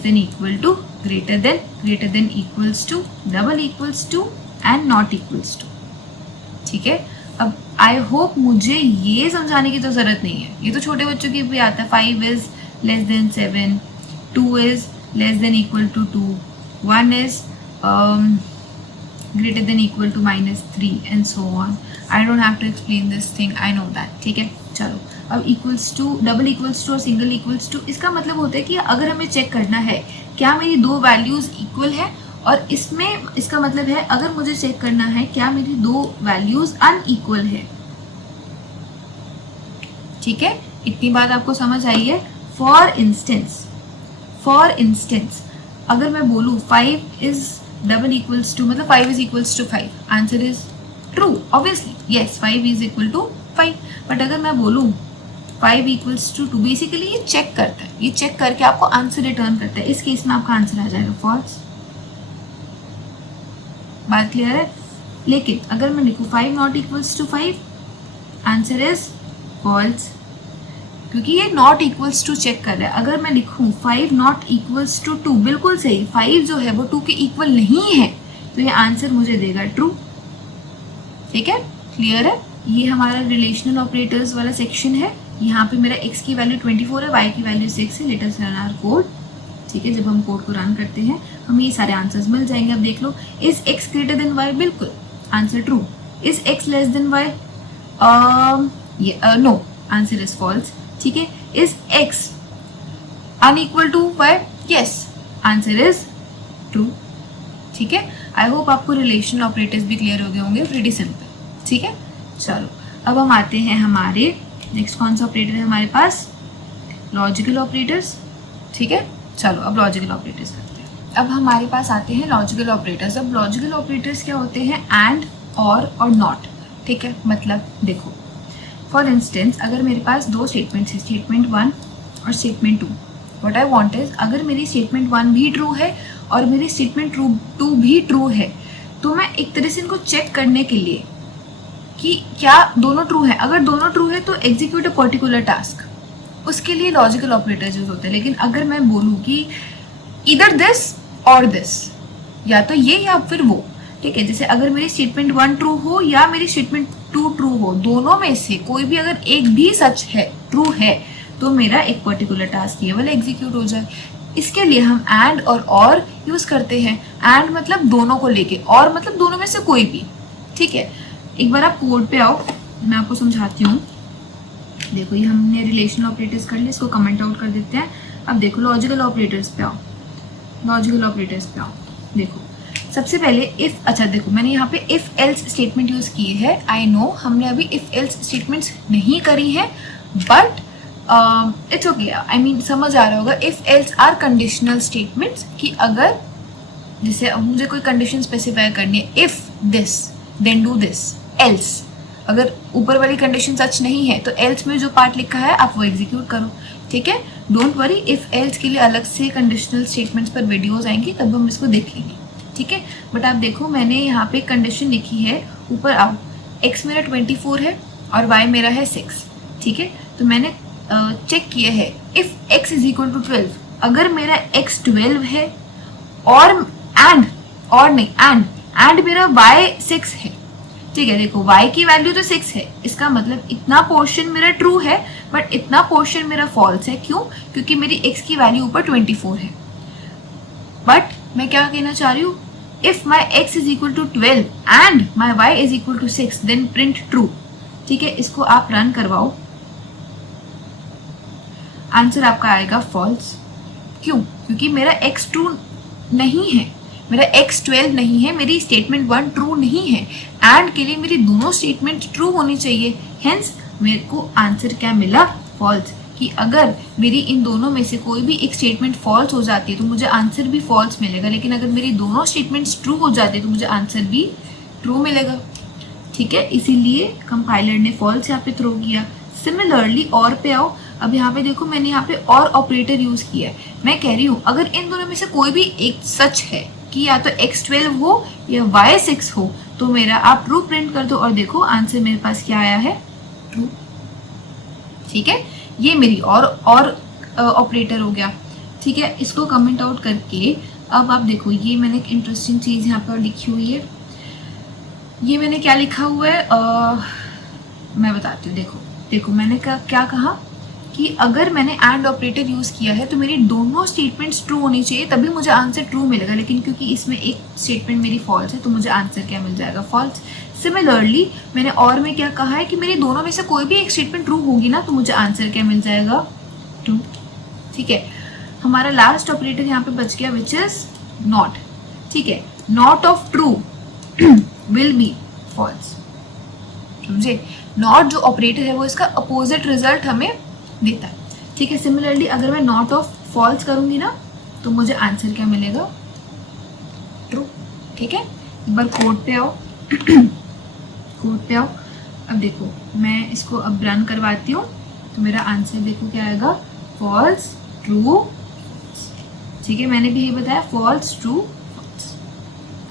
than equal to, greater than equals to, double equals to and not equals to. ठीक है, अब आई होप मुझे ये समझाने की तो ज़रूरत नहीं है, ये तो छोटे बच्चों की भी आता है. 5 is less than 7, 2 is less than equal to 2, 1 is greater than equal to -3 and so on. I don't have to explain this thing, I know that. ठीक है, चलो अब equals to, double equals to और सिंगल इक्वल्स टू, इसका मतलब होता है कि अगर हमें चेक करना है क्या मेरी दो वैल्यूज़ इक्वल है, और इसमें इसका मतलब है अगर मुझे चेक करना है क्या मेरी दो वैल्यूज़ अनइक्वल है. ठीक है, इतनी बात आपको समझ आई है. फॉर इंस्टेंस अगर मैं बोलूँ 5 इज डबल इक्वल्स टू, मतलब 5 is equals to 5, answer is true obviously. Yes, 5 is equal to 5. But अगर मैं बोलूँ 5 इक्वल्स टू 2, बेसिकली ये चेक करता है, ये चेक करके आपको आंसर रिटर्न करता है. इस केस में आपका आंसर आ जाएगा फॉल्स. बात क्लियर है? लेकिन अगर मैं लिखूँ 5 not equals to 5, answer is false, क्योंकि ये नॉट इक्वल्स टू चेक कर रहा है. अगर मैं लिखूँ 5 नॉट इक्वल्स टू 2, बिल्कुल सही, 5 जो है वो 2 के इक्वल नहीं है, तो ये आंसर मुझे देगा ट्रू. ठीक है, क्लियर है? ये हमारा रिलेशनल ऑपरेटर्स वाला सेक्शन है. यहाँ पे मेरा x की वैल्यू 24 है, y की वैल्यू 6 है. Let us run our code. ठीक है, जब हम कोड को रन करते हैं हमें ये सारे आंसर्स मिल जाएंगे. अब देख लो, is x greater than y, बिल्कुल answer true. Is x less than y, no, answer is false. ठीक है, is x unequal to y, yes, answer is true. ठीक है, आई होप आपको रिलेशनल ऑपरेटर्स भी क्लियर हो गए होंगे. Pretty simple. ठीक है, चलो अब हम आते हैं हमारे नेक्स्ट कौन सा ऑपरेटर है हमारे पास? Logical operators. ठीक है, चलो अब लॉजिकल ऑपरेटर्स करते हैं. अब हमारे पास आते हैं लॉजिकल ऑपरेटर्स. अब लॉजिकल ऑपरेटर्स क्या होते हैं? एंड, और नॉट. ठीक है, मतलब देखो फॉर इंस्टेंस अगर मेरे पास दो स्टेटमेंट्स हैं, स्टेटमेंट 1 और statement 2. What I want is, अगर मेरी स्टेटमेंट 1 भी ट्रू है और मेरी स्टेटमेंट 2 भी ट्रू है, तो मैं एक तरह से इनको चेक करने के लिए कि क्या दोनों ट्रू है, अगर दोनों ट्रू है तो एग्जीक्यूट अ पर्टिकुलर टास्क, उसके लिए लॉजिकल ऑपरेटर्स यूज होते हैं। लेकिन अगर मैं बोलूँ कि इधर दिस और दिस, या तो ये या फिर वो, ठीक है, जैसे अगर मेरी स्टेटमेंट 1 ट्रू हो या मेरी स्टेटमेंट 2 ट्रू हो, दोनों में से कोई भी अगर एक भी सच है, ट्रू है, तो मेरा एक पर्टिकुलर टास्क ये वाला एग्जीक्यूट हो जाए। इसके लिए हम एंड और यूज करते हैं। एंड मतलब दोनों को लेके, और मतलब दोनों में से कोई भी, ठीक है। एक बार आप कोड पे आओ, मैं आपको समझाती हूँ। देखो ये हमने रिलेशनल ऑपरेटर्स कर लिए, इसको कमेंट आउट कर देते हैं। अब देखो लॉजिकल ऑपरेटर्स पे आओ, लॉजिकल ऑपरेटर्स पे आओ। देखो सबसे पहले इफ, अच्छा देखो मैंने यहाँ पे इफ एल्स स्टेटमेंट यूज की है। आई नो हमने अभी इफ एल्स स्टेटमेंट्स नहीं करी है, but it's okay, I mean समझ आ रहा होगा। If else are conditional statements, कि अगर जैसे मुझे कोई कंडीशन स्पेसिफाई करनी है, if this then do this, else, अगर ऊपर वाली कंडीशन सच नहीं है तो एल्स में जो पार्ट लिखा है आप वो एग्जीक्यूट करो, ठीक है। डोंट वरी, इफ एल्स के लिए अलग से कंडीशनल स्टेटमेंट्स पर वीडियोस आएंगी, तब हम इसको देख लेंगे, ठीक है। बट आप देखो मैंने यहाँ पे कंडीशन लिखी है, ऊपर आओ, x मेरा 24 है और y मेरा है 6, ठीक है। तो मैंने चेक किया है, if x is equal to 12, अगर मेरा x 12 है और एंड मेरा y 6 है, ठीक है। देखो y की वैल्यू तो 6 है, इसका मतलब इतना पोर्शन मेरा ट्रू है, बट इतना पोर्शन मेरा फॉल्स है। क्यों? क्योंकि मेरी x की वैल्यू ऊपर 24 है। बट मैं क्या कहना चाह रही हूँ, if my x is equal to 12 and my y is equal to 6, then print true, ठीक है। इसको आप रन करवाओ, आंसर आपका आएगा फॉल्स। क्यों? क्योंकि मेरा x ट्रू नहीं है, मेरा x 12 नहीं है, मेरी स्टेटमेंट 1 ट्रू नहीं है। एंड के लिए मेरी दोनों स्टेटमेंट ट्रू होनी चाहिए, हेंस मेरे को आंसर क्या मिला, फॉल्स। कि अगर मेरी इन दोनों में से कोई भी एक स्टेटमेंट फॉल्स हो जाती है तो मुझे आंसर भी फॉल्स मिलेगा, लेकिन अगर मेरी दोनों स्टेटमेंट्स ट्रू हो जाती है तो मुझे आंसर भी ट्रू मिलेगा, ठीक है। इसीलिए कंपाइलर ने फॉल्स यहाँ पे थ्रो किया। सिमिलरली और पे आओ, अब यहाँ पे देखो मैंने यहाँ पे और ऑपरेटर यूज किया है। मैं कह रही हूँ अगर इन दोनों में से कोई भी एक सच है कि या तो x 12 हो या y 6 हो, तो मेरा आप ट्रू प्रिंट कर दो, और देखो आंसर मेरे पास क्या आया है, ट्रू, ठीक है। ये मेरी और ऑपरेटर हो गया, ठीक है। इसको कमेंट आउट करके अब आप देखो, ये मैंने एक इंटरेस्टिंग चीज़ यहाँ पर लिखी हुई है। ये मैंने क्या लिखा हुआ है, मैं बताती हूँ। देखो मैंने क्या कहा कि अगर मैंने एंड ऑपरेटर यूज़ किया है तो मेरी दोनों स्टेटमेंट्स ट्रू होनी चाहिए, तभी मुझे आंसर ट्रू मिलेगा। लेकिन क्योंकि इसमें एक स्टेटमेंट मेरी फॉल्स है तो मुझे आंसर क्या मिल जाएगा, फॉल्स। सिमिलरली मैंने और में क्या कहा है कि मेरी दोनों में से कोई भी एक स्टेटमेंट ट्रू होगी ना, तो मुझे आंसर क्या मिल जाएगा, ट्रू, ठीक है। हमारा लास्ट ऑपरेटर यहाँ पे बच गया, विच इज नॉट, ठीक है। Not of true will be false, समझे। नॉट जो ऑपरेटर है वो इसका अपोजिट रिजल्ट हमें देता है, ठीक है। सिमिलरली अगर मैं नॉट ऑफ फॉल्स करूंगी ना तो मुझे आंसर क्या मिलेगा, ट्रू, ठीक है। एक बार कोड पे आओ, कोड पे आओ। अब देखो मैं इसको अब रन करवाती हूँ, तो मेरा आंसर देखो क्या आएगा, फॉल्स, ट्रू, ठीक है। मैंने भी ये बताया, फॉल्स, ट्रू, फॉल्स,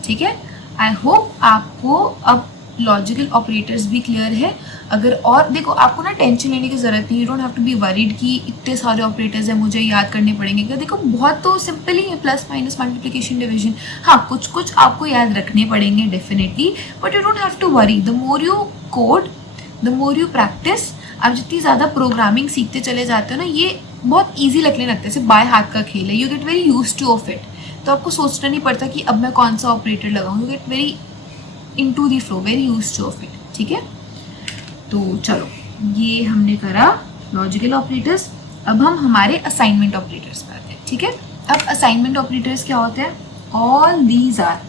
ठीक है। आई होप आपको अब लॉजिकल ऑपरेटर्स भी क्लियर है। अगर और देखो, आपको ना टेंशन लेने की ज़रूरत नहीं, you don't have to be worried कि इतने सारे ऑपरेटर्स हैं मुझे याद करने पड़ेंगे। क्या देखो बहुत तो सिंपल ही है, प्लस माइनस मल्टीप्लिकेशन डिवीजन। हाँ कुछ आपको याद रखने पड़ेंगे definitely, but you don't have to worry. The more you code, the more you practice, आप जितनी ज़्यादा प्रोग्रामिंग सीखते चले जाते हो ना, ये बहुत ईजी लगने लगता है, सिर्फ बाय हाथ का खेल है। You get very use two of it, तो आपको सोचना नहीं पड़ता कि अब मैं कौन सा ऑपरेटर लगाऊँ। You get very into the flow, very use two of it, ठीक है। तो चलो ये हमने करा लॉजिकल ऑपरेटर्स। अब हम हमारे असाइनमेंट ऑपरेटर्स पर आते हैं, ठीक है। अब असाइनमेंट ऑपरेटर्स क्या होते हैं, all these are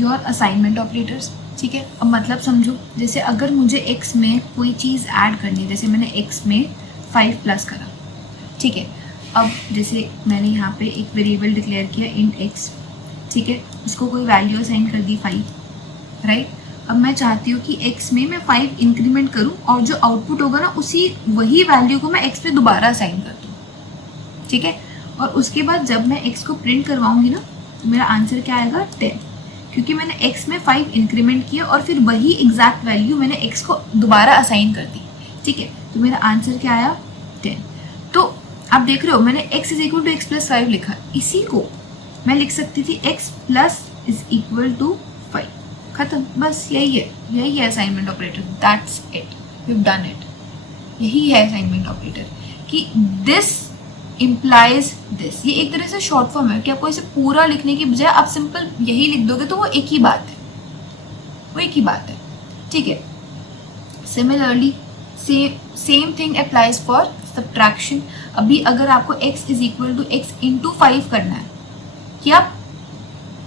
your assignment operators, ठीक है। अब मतलब समझो, जैसे अगर मुझे x में कोई चीज़ ऐड करनी है, जैसे मैंने x में 5 प्लस करा, ठीक है। अब जैसे मैंने यहाँ पे एक वेरिएबल डिक्लेयर किया इंट x, ठीक है, उसको कोई वैल्यू असाइन कर दी 5, राइट। अब मैं चाहती हूँ कि x में मैं 5 इंक्रीमेंट करूँ और जो आउटपुट होगा ना उसी वही वैल्यू को मैं x पे दोबारा असाइन कर दूँ, ठीक है। और उसके बाद जब मैं x को प्रिंट करवाऊँगी ना तो मेरा आंसर क्या आएगा, 10, क्योंकि मैंने x में 5 इंक्रीमेंट किया और फिर वही एग्जैक्ट वैल्यू मैंने x को दोबारा असाइन कर दी, ठीक है। तो मेरा आंसर क्या आया 10। तो आप देख रहे हो मैंने x is equal to x plus 5 लिखा, इसी को मैं लिख सकती थी x plus is equal to 5, खत्म, बस यही है assignment operator, that's it, you have done it. यही है असाइनमेंट ऑपरेटर कि दिस इम्प्लाइज दिस। ये एक तरह से शॉर्ट फॉर्म है कि आपको इसे पूरा लिखने की बजाय आप सिंपल यही लिख दोगे तो वो एक ही बात है, ठीक है। Similarly same thing applies for subtraction. अभी अगर आपको x is equal to x into 5 करना है, कि आप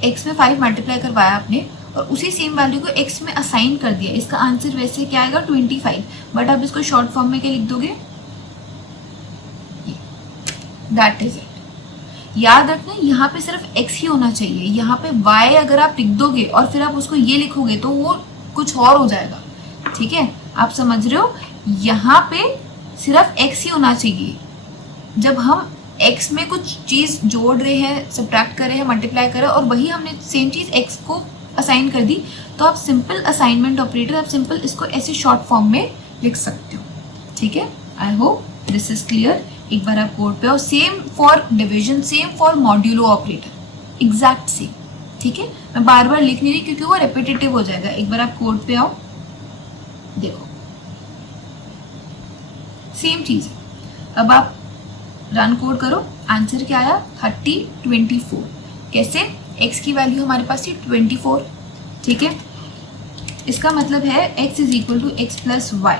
x में 5 मल्टीप्लाई करवाया आपने और उसी सेम वैल्यू को x में असाइन कर दिया, इसका आंसर वैसे क्या आएगा 25, बट आप इसको शॉर्ट फॉर्म में क्या लिख दोगे, दैट इज इट। याद रखना यहाँ पे सिर्फ x ही होना चाहिए, यहाँ पे y अगर आप लिख दोगे और फिर आप उसको ये लिखोगे तो वो कुछ और हो जाएगा, ठीक है। आप समझ रहे हो, यहाँ पे सिर्फ x ही होना चाहिए। जब हम x में कुछ चीज़ जोड़ रहे हैं, सब्ट्रैक्ट कर रहे हैं, मल्टीप्लाई कर रहे हैं और वही हमने सेम चीज़ x को असाइन कर दी, तो आप सिंपल असाइनमेंट ऑपरेटर, आप सिंपल इसको ऐसे शॉर्ट फॉर्म में लिख सकते हो, ठीक है। I hope this is clear. एक बार आप कोड पे आओ, same for division, same for modulo operator, exact same, ठीक है। मैं बार बार लिख नहीं रही क्योंकि वो रेपिटेटिव हो जाएगा। एक बार आप कोड पे आओ, देखो सेम चीज़ है। अब आप रन कोड करो, आंसर क्या आया 3024। कैसे, x की वैल्यू हमारे पास थी 24, ठीक है। इसका मतलब है x is equal to x plus y,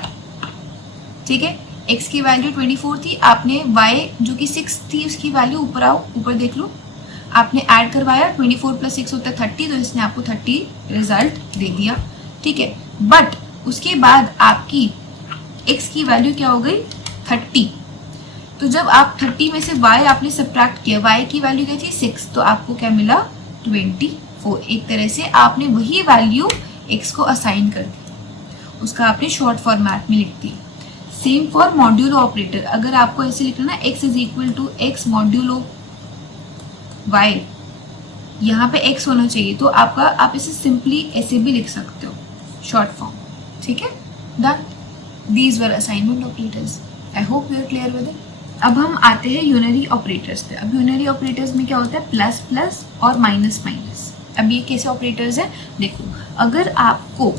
ठीक है। x की वैल्यू 24 थी, आपने y जो कि 6 थी उसकी वैल्यू, ऊपर आओ, ऊपर देख लो, आपने ऐड करवाया, 24 प्लस 6 होता है 30, तो इसने आपको 30 रिजल्ट दे दिया, ठीक है। बट उसके बाद आपकी x की वैल्यू क्या हो गई 30, तो जब आप 30 में से y आपने सब्ट्रैक्ट किया, y की वैल्यू क्या थी 6, तो आपको क्या मिला 24। एक तरह से आपने वही वैल्यू x को असाइन कर दी, उसका आपने शॉर्ट फॉर्मेट में लिख दी। सेम फॉर मॉड्यूलो ऑपरेटर, अगर आपको ऐसे लिखना ना x is equal to x modulo y, यहाँ पे x होना चाहिए, तो आपका आप इसे सिंपली ऐसे भी लिख सकते हो, शॉर्ट फॉर्म, ठीक है। Done, these were assignment operators. I hope you are clear with it. अब हम आते हैं यूनरी ऑपरेटर्स पे। अब यूनरी ऑपरेटर्स में क्या होता है, प्लस प्लस और माइनस माइनस। अब ये कैसे ऑपरेटर्स हैं, देखो, अगर आपको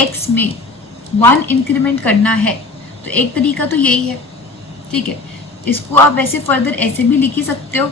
x में 1 इंक्रीमेंट करना है तो एक तरीका तो यही है, ठीक है। इसको आप वैसे फर्दर ऐसे भी लिख ही सकते हो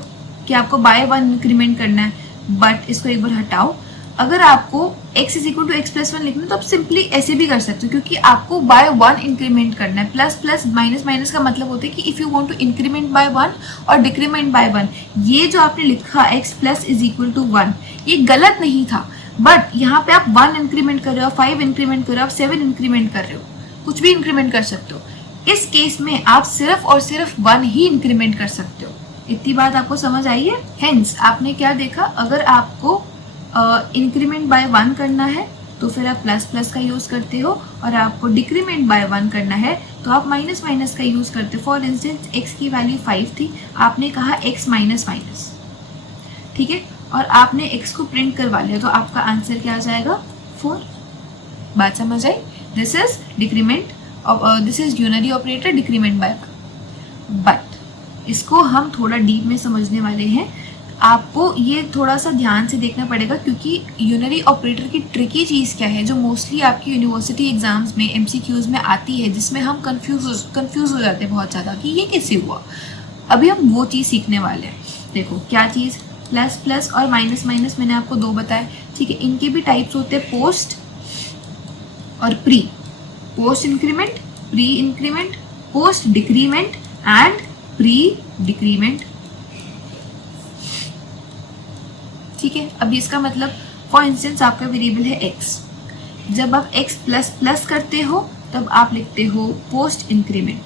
कि आपको बाय 1 इंक्रीमेंट करना है, बट इसको एक बार हटाओ। अगर आपको x is equal to x plus 1 लिखना है तो आप सिंपली ऐसे भी कर सकते हो, क्योंकि आपको बाय 1 इंक्रीमेंट करना है। प्लस प्लस माइनस माइनस का मतलब होता है कि if you want to increment by 1 और डिक्रीमेंट बाय 1, ये जो आपने लिखा x plus is equal to 1, ये गलत नहीं था, बट यहाँ पे आप 1 इंक्रीमेंट कर रहे हो, 5 इंक्रीमेंट कर रहे हो, आप 7 इंक्रीमेंट कर रहे हो, कुछ भी इंक्रीमेंट कर सकते हो। इस केस में आप सिर्फ और सिर्फ 1 ही इंक्रीमेंट कर सकते हो। इतनी बात आपको समझ आई है। हेंस आपने क्या देखा, अगर आपको इंक्रीमेंट बाय 1 करना है तो फिर आप प्लस प्लस का यूज़ करते हो, और आपको डिक्रीमेंट बाय 1 करना है तो आप माइनस माइनस का यूज़ करते हो। फॉर इंस्टेंस x की वैल्यू 5 थी, आपने कहा x माइनस माइनस, ठीक है, और आपने x को प्रिंट करवा लिया, तो आपका आंसर क्या आ जाएगा 4। बात समझ आई। This is decrement, this is unary operator, decrement by 1। But इसको हम थोड़ा डीप में समझने वाले हैं। आपको ये थोड़ा सा ध्यान से देखना पड़ेगा, क्योंकि यूनरी ऑपरेटर की ट्रिकी चीज़ क्या है जो मोस्टली आपकी यूनिवर्सिटी एग्जाम्स में MCQs में आती है, जिसमें हम कंफ्यूज हो जाते हैं बहुत ज़्यादा कि ये कैसे हुआ। अभी हम वो चीज़ सीखने वाले हैं। देखो क्या चीज़, प्लस प्लस और माइनस माइनस मैंने आपको 2 बताए, ठीक है। इनके भी टाइप्स होते हैं, पोस्ट और pre. Post increment, pre increment, post decrement and pre decrement, ठीक है। अब इसका मतलब फॉर इंस्टेंस आपका वेरिएबल है x, जब आप x प्लस प्लस करते हो तब आप लिखते हो पोस्ट इंक्रीमेंट,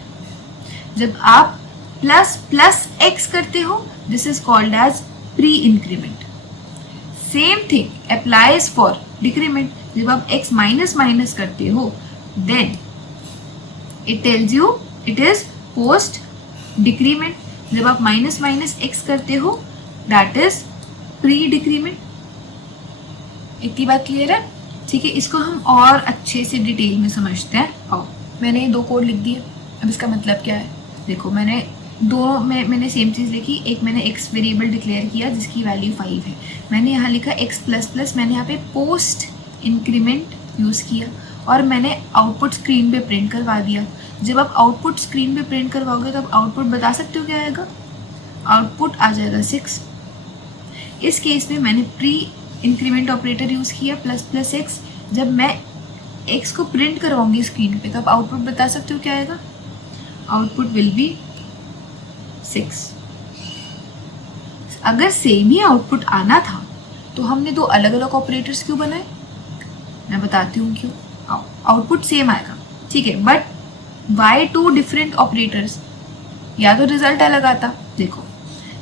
जब आप प्लस प्लस x करते हो this is called as pre increment. Same thing applies for decrement, जब आप x माइनस माइनस करते हो then it tells you it is post decrement, जब आप माइनस माइनस x करते हो दैट इज प्री डिक्रीमेंट। इतनी बात क्लियर है? ठीक है, इसको हम और अच्छे से डिटेल में समझते हैं। आओ, मैंने 2 कोड लिख दिए। अब इसका मतलब क्या है? देखो, मैंने दोनों में मैंने सेम चीज़ लिखी। एक मैंने एक्स वेरिएबल डिक्लेयर किया जिसकी वैल्यू 5 है। मैंने यहाँ लिखा एक्स प्लस प्लस, मैंने यहाँ पे पोस्ट इंक्रीमेंट यूज़ किया और मैंने आउटपुट स्क्रीन पे प्रिंट करवा दिया। जब आप आउटपुट स्क्रीन पे प्रिंट करवाओगे तो आप आउटपुट बता सकते हो क्या आएगा? आउटपुट आ जाएगा 6। इस केस में मैंने प्री इंक्रीमेंट ऑपरेटर यूज़ किया प्लस प्लस एक्स। जब मैं एक्स को प्रिंट करवाऊंगी स्क्रीन पे तो आप आउटपुट बता सकते हो क्या आएगा? Output will be 6। अगर सेम ही आउटपुट आना था तो हमने 2 अलग अलग ऑपरेटर्स क्यों बनाए? मैं बताती हूँ क्यों। आउटपुट सेम आएगा, ठीक है, बट वाई 2 डिफरेंट ऑपरेटर्स? या तो रिजल्ट अलग आता। देखो,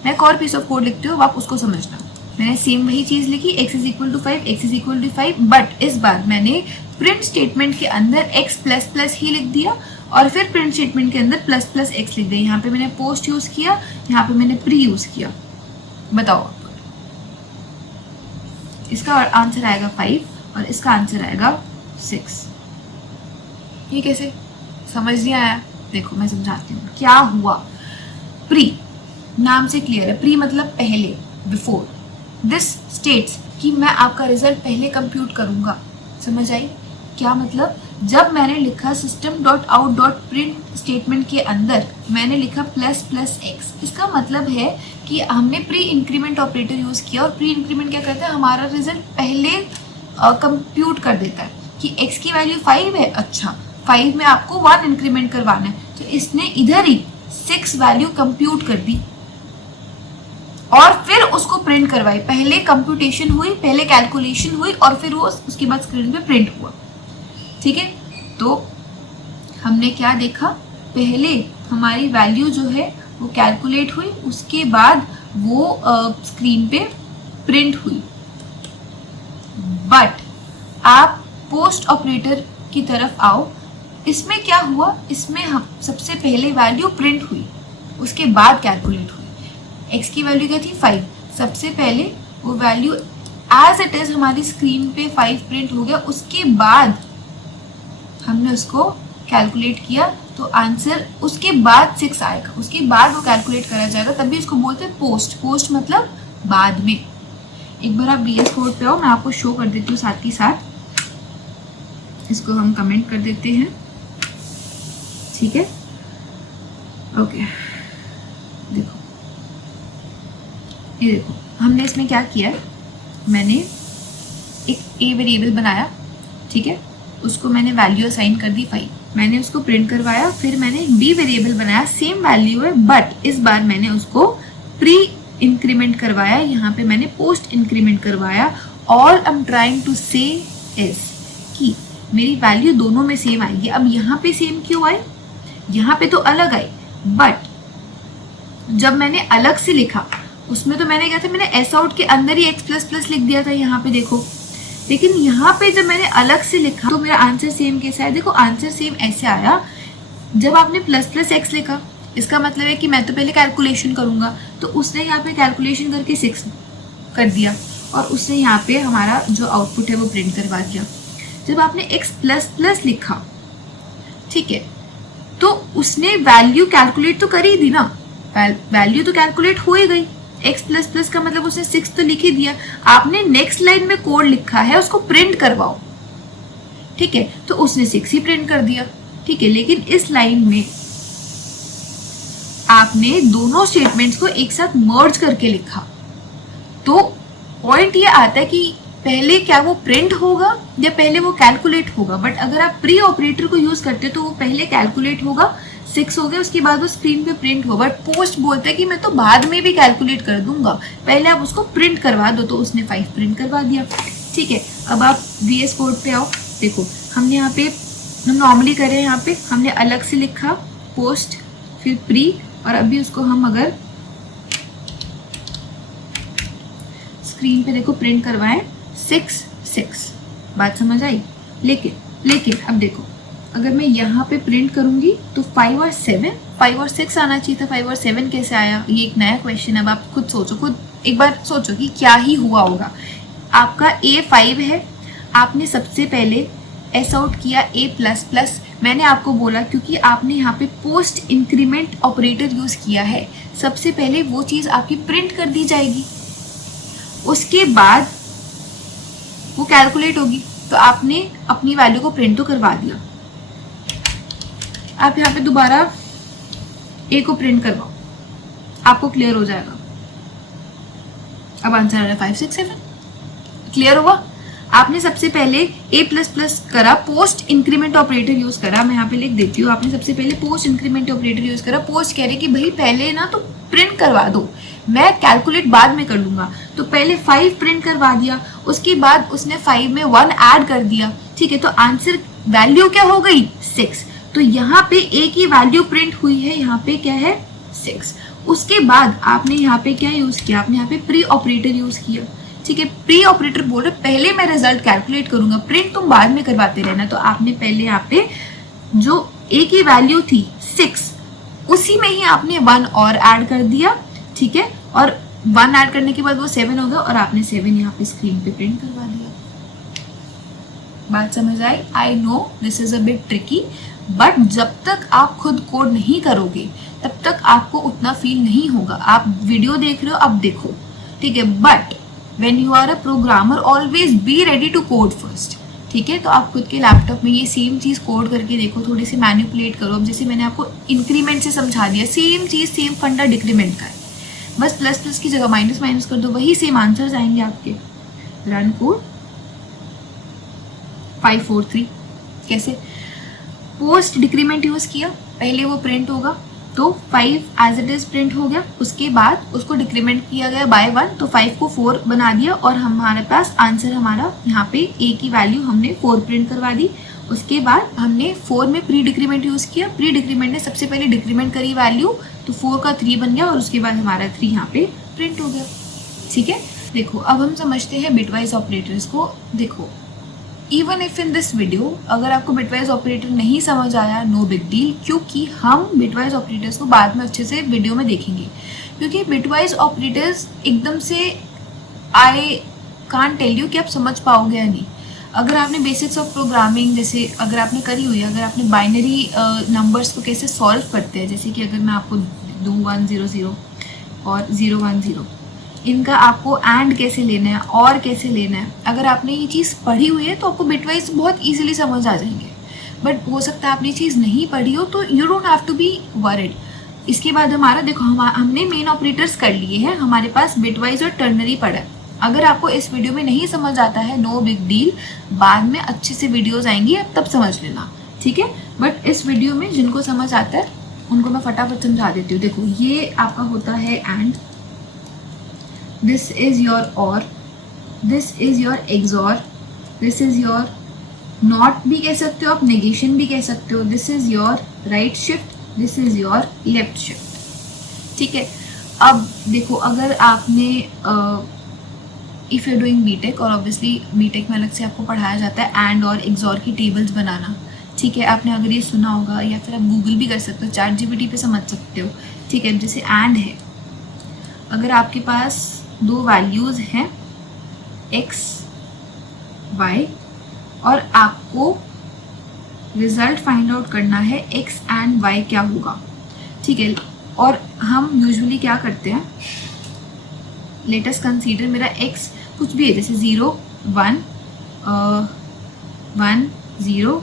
मैं एक और पीस ऑफ कोड लिखती हूँ, आप उसको समझना। मैंने सेम वही चीज़ लिखी, x is equal to 5, x is equal to 5, but इस बार मैंने प्रिंट स्टेटमेंट के अंदर x प्लस प्लस ही लिख दिया और फिर प्रिंट स्टेटमेंट के अंदर प्लस प्लस x लिख दिया। यहाँ पे मैंने पोस्ट यूज़ किया, यहाँ पे मैंने प्री यूज़ किया। बताओ, इसका आंसर आएगा 5 और इसका आंसर आएगा 6। ये कैसे? समझ नहीं आया? देखो, मैं समझाती हूँ क्या हुआ। प्री नाम से क्लियर है। प्री मतलब पहले, बिफोर। दिस स्टेट्स कि मैं आपका रिजल्ट पहले कंप्यूट करूँगा। समझ आई? क्या मतलब? जब मैंने लिखा system dot out dot print statement के अंदर मैंने लिखा प्लस प्लस एक्स, इसका मतलब है कि हमने प्री इंक्रीमेंट ऑपरेटर यूज़ किया। और प्री इंक्रीमेंट क्या करता है? हमारा रिजल्ट पहले कंप्यूट कर देता है कि एक्स की वैल्यू 5 है। अच्छा, 5 में आपको 1 इंक्रीमेंट करवाना है, तो इसने इधर ही 6 वैल्यू कंप्यूट कर दी और फिर उसको प्रिंट करवाई। पहले कंप्यूटेशन हुई, पहले कैलकुलेशन हुई और फिर वो उसके बाद स्क्रीन पे प्रिंट हुआ। ठीक है, तो हमने क्या देखा? पहले हमारी वैल्यू जो है वो कैलकुलेट हुई, उसके बाद वो स्क्रीन पे प्रिंट हुई। बट आप पोस्ट ऑपरेटर की तरफ आओ, इसमें क्या हुआ? इसमें हम सबसे पहले वैल्यू प्रिंट हुई, उसके बाद कैलकुलेट हुई। x की वैल्यू क्या थी? 5। सबसे पहले वो वैल्यू एज इट इज हमारी स्क्रीन पे 5 प्रिंट हो गया, उसके बाद हमने उसको कैलकुलेट किया तो आंसर उसके बाद 6 आएगा। उसके बाद वो कैलकुलेट करा जाएगा, तभी इसको बोलते हैं पोस्ट। पोस्ट मतलब बाद में। एक बार आप VS कोड पे आओ, मैं आपको शो कर देती हूँ साथ ही साथ। इसको हम कमेंट कर देते हैं, ठीक है? ओके, देखो, ये देखो, हमने इसमें क्या किया? मैंने एक a वेरिएबल बनाया, ठीक है, उसको मैंने वैल्यू असाइन कर दी 5। मैंने उसको प्रिंट करवाया, फिर मैंने b वेरिएबल बनाया, सेम वैल्यू है बट इस बार मैंने उसको प्री इंक्रीमेंट करवाया, यहाँ पे मैंने पोस्ट इंक्रीमेंट करवाया। All I am trying to say is कि मेरी वैल्यू दोनों में सेम आएगी। अब यहाँ पे सेम क्यों आई? यहाँ पे तो अलग आई, बट जब मैंने अलग से लिखा उसमें तो मैंने क्या था? मैंने एस आउट के अंदर ही x प्लस प्लस लिख दिया था यहाँ पे, देखो। लेकिन यहाँ पे जब मैंने अलग से लिखा तो मेरा आंसर सेम कैसा है? देखो, आंसर सेम ऐसे आया जब आपने प्लस प्लस एक्स लिखा। इसका मतलब है कि मैं तो पहले कैलकुलेशन करूँगा, तो उसने यहाँ पे कैलकुलेशन करके 6 कर दिया और उसने यहाँ पे हमारा जो आउटपुट है वो प्रिंट करवा दिया। जब आपने x प्लस प्लस लिखा, ठीक है, तो उसने वैल्यू कैलकुलेट तो कर ही दी ना, वैल्यू तो कैलकुलेट हो ही गई। x प्लस प्लस का मतलब उसने 6 तो लिख ही दिया। आपने नेक्स्ट लाइन में कोड लिखा है उसको प्रिंट करवाओ, ठीक है, तो उसने 6 ही प्रिंट कर दिया, ठीक है। लेकिन इस लाइन में आपने दोनों स्टेटमेंट्स को एक साथ मर्ज करके लिखा, तो पॉइंट ये आता है कि पहले क्या वो प्रिंट होगा या पहले वो कैलकुलेट होगा। बट अगर आप प्री ऑपरेटर को यूज करते तो वो पहले कैलकुलेट होगा, 6 हो गया, उसके बाद वो स्क्रीन पे प्रिंट होगा। बट पोस्ट बोलता है कि मैं तो बाद में भी कैलकुलेट कर दूंगा, पहले आप उसको प्रिंट करवा दो, तो उसने 5 प्रिंट करवा दिया, ठीक है। अब आप VS कोड पे आओ, देखो हमने यहाँ पे हम नॉर्मली कर रहे हैं, यहाँ पे हमने अलग से लिखा पोस्ट फिर प्री, और अभी उसको हम अगर स्क्रीन पे देखो प्रिंट करवाएं 6 बात समझ आई। लेकिन अब देखो अगर मैं यहाँ पे प्रिंट करूंगी तो 5 और 6 आना चाहिए था, 5 और 7 कैसे आया? ये एक नया क्वेश्चन है। अब आप खुद सोचो, खुद एक बार सोचो कि क्या ही हुआ होगा। आपका A5 है, आपने सबसे पहले एस आउट किया A++। मैंने आपको बोला क्योंकि आपने यहाँ पे पोस्ट इंक्रीमेंट ऑपरेटर यूज़ किया है, सबसे पहले वो चीज़ आपकी प्रिंट कर दी जाएगी, उसके बाद वो कैलकुलेट होगी। तो आपने अपनी वैल्यू को प्रिंट तो करवा दिया, आप यहाँ पे दोबारा A को प्रिंट करवाओ, आपको क्लियर हो जाएगा। अब आंसर आ रहा है 5, 6, 7। क्लियर हुआ? आपने सबसे पहले A++ करा, पोस्ट इंक्रीमेंट ऑपरेटर यूज करा। मैं यहाँ पे लिख देती हूँ, आपने सबसे पहले पोस्ट इंक्रीमेंट ऑपरेटर यूज करा। पोस्ट कह रहे कि भाई पहले ना तो प्रिंट करवा दो, मैं कैलकुलेट बाद में कर लूंगा। तो पहले 5 प्रिंट करवा दिया, उसके बाद उसने 5 में 1 ऐड कर दिया। ठीक है, तो आंसर वैल्यू क्या हो गई? 6। तो यहाँ पे A की वैल्यू प्रिंट हुई है, यहाँ पे क्या है? 6। उसके बाद आपने यहाँ पे क्या यूज किया? आपने यहाँ पे प्री ऑपरेटर यूज किया। ठीक है, प्री ऑपरेटर बोल रहे पहले मैं रिजल्ट कैलकुलेट करूंगा, प्रिंट तुम बाद में करवाते रहना। तो आपने पहले यहाँ पे जो A की वैल्यू थी 6, उसी में ही आपने 1 और ऐड कर दिया। ठीक है, और 1 ऐड करने के बाद वो 7 हो गया और आपने 7 यहाँ पे स्क्रीन पे प्रिंट करवा दिया। बात समझ आई? I know this is a bit tricky, but जब तक आप खुद कोड नहीं करोगे तब तक आपको उतना फील नहीं होगा। आप वीडियो देख रहे हो, अब देखो, ठीक है, but when you are a programmer always be ready to code first। ठीक है, तो आप खुद के लैपटॉप में ये सेम चीज़ कोड करके देखो, थोड़ी सी मैनिपुलेट करो। अब जैसे मैंने आपको इंक्रीमेंट से समझा दिया, सेम चीज़, सेम फंडा डिक्रीमेंट का है, बस प्लस की जगह माइनस कर दो, वही सेम आंसर्स आएंगे आपके। Run code 5, 4, 3। कैसे? पोस्ट डिक्रीमेंट यूज़ किया, पहले वो प्रिंट होगा, तो 5 एज इट इज प्रिंट हो गया। उसके बाद उसको डिक्रीमेंट किया गया बाय 1, तो 5 को 4 बना दिया और हमारे पास आंसर हमारा यहाँ पे A की वैल्यू हमने 4 प्रिंट करवा दी। उसके बाद हमने 4 में प्री डिक्रीमेंट यूज़ किया, प्री डिक्रीमेंट ने सबसे पहले डिक्रीमेंट करी वैल्यू, तो 4 का 3 बन गया और उसके बाद हमारा 3 यहाँ पे प्रिंट हो गया। ठीक है, देखो अब हम समझते हैं बिटवाइज ऑपरेटर्स को। देखो, even if in this video अगर आपको बिटवाइज ऑपरेटर नहीं समझ आया, नो बिग डील, क्योंकि हम बिटवाइज ऑपरेटर्स को बाद में अच्छे से वीडियो में देखेंगे। क्योंकि बिटवाइज ऑपरेटर्स एकदम से आई कांट टेल यू कि आप समझ पाओगे या नहीं। अगर आपने बेसिक्स ऑफ प्रोग्रामिंग जैसे अगर आपने करी हुई है, अगर आपने बाइनरी नंबर्स को कैसे सॉल्व करते हैं, जैसे कि अगर मैं आपको दूँ 1 0 0 और 0 1 0, इनका आपको एंड कैसे लेना है और कैसे लेना है, अगर आपने ये चीज़ पढ़ी हुई है तो आपको बिटवाइज बहुत इजीली समझ आ जाएंगे। बट हो सकता है आपने ये चीज़ नहीं पढ़ी हो, तो you don't have to be worried. इसके बाद हमारा देखो, हमने मेन ऑपरेटर्स कर लिए हैं, हमारे पास बिटवाइज और टर्नरी पड़ा है। अगर आपको इस वीडियो में नहीं समझ आता है, नो बिग डील, बाद में अच्छे से वीडियोज़ आएंगी, अब तब समझ लेना। ठीक है, बट इस वीडियो में जिनको समझ आता है उनको मैं फटाफट समझा देती हूँ। देखो, ये आपका होता है and, this is your or, this is your XOR, this is your not भी कह सकते हो आप, negation भी कह सकते हो, this is your right shift, this is your left shift। ठीक है, अब देखो अगर आपने इफ़ यू डूइंग बीटेक, और ऑब्वियसली बीटेक में अलग से आपको पढ़ाया जाता है एंड और XOR की टेबल्स बनाना। ठीक है, आपने अगर ये सुना होगा या फिर आप गूगल भी कर सकते हो, ChatGPT पे समझ सकते हो। ठीक है, जैसे एंड है, अगर आपके पास 2 वैल्यूज़ हैं x, y, और आपको रिजल्ट फाइंड आउट करना है x एंड y क्या होगा। ठीक है, और हम यूजुअली क्या करते हैं, लेट अस कंसीडर मेरा x कुछ भी है, जैसे 0 1 1 0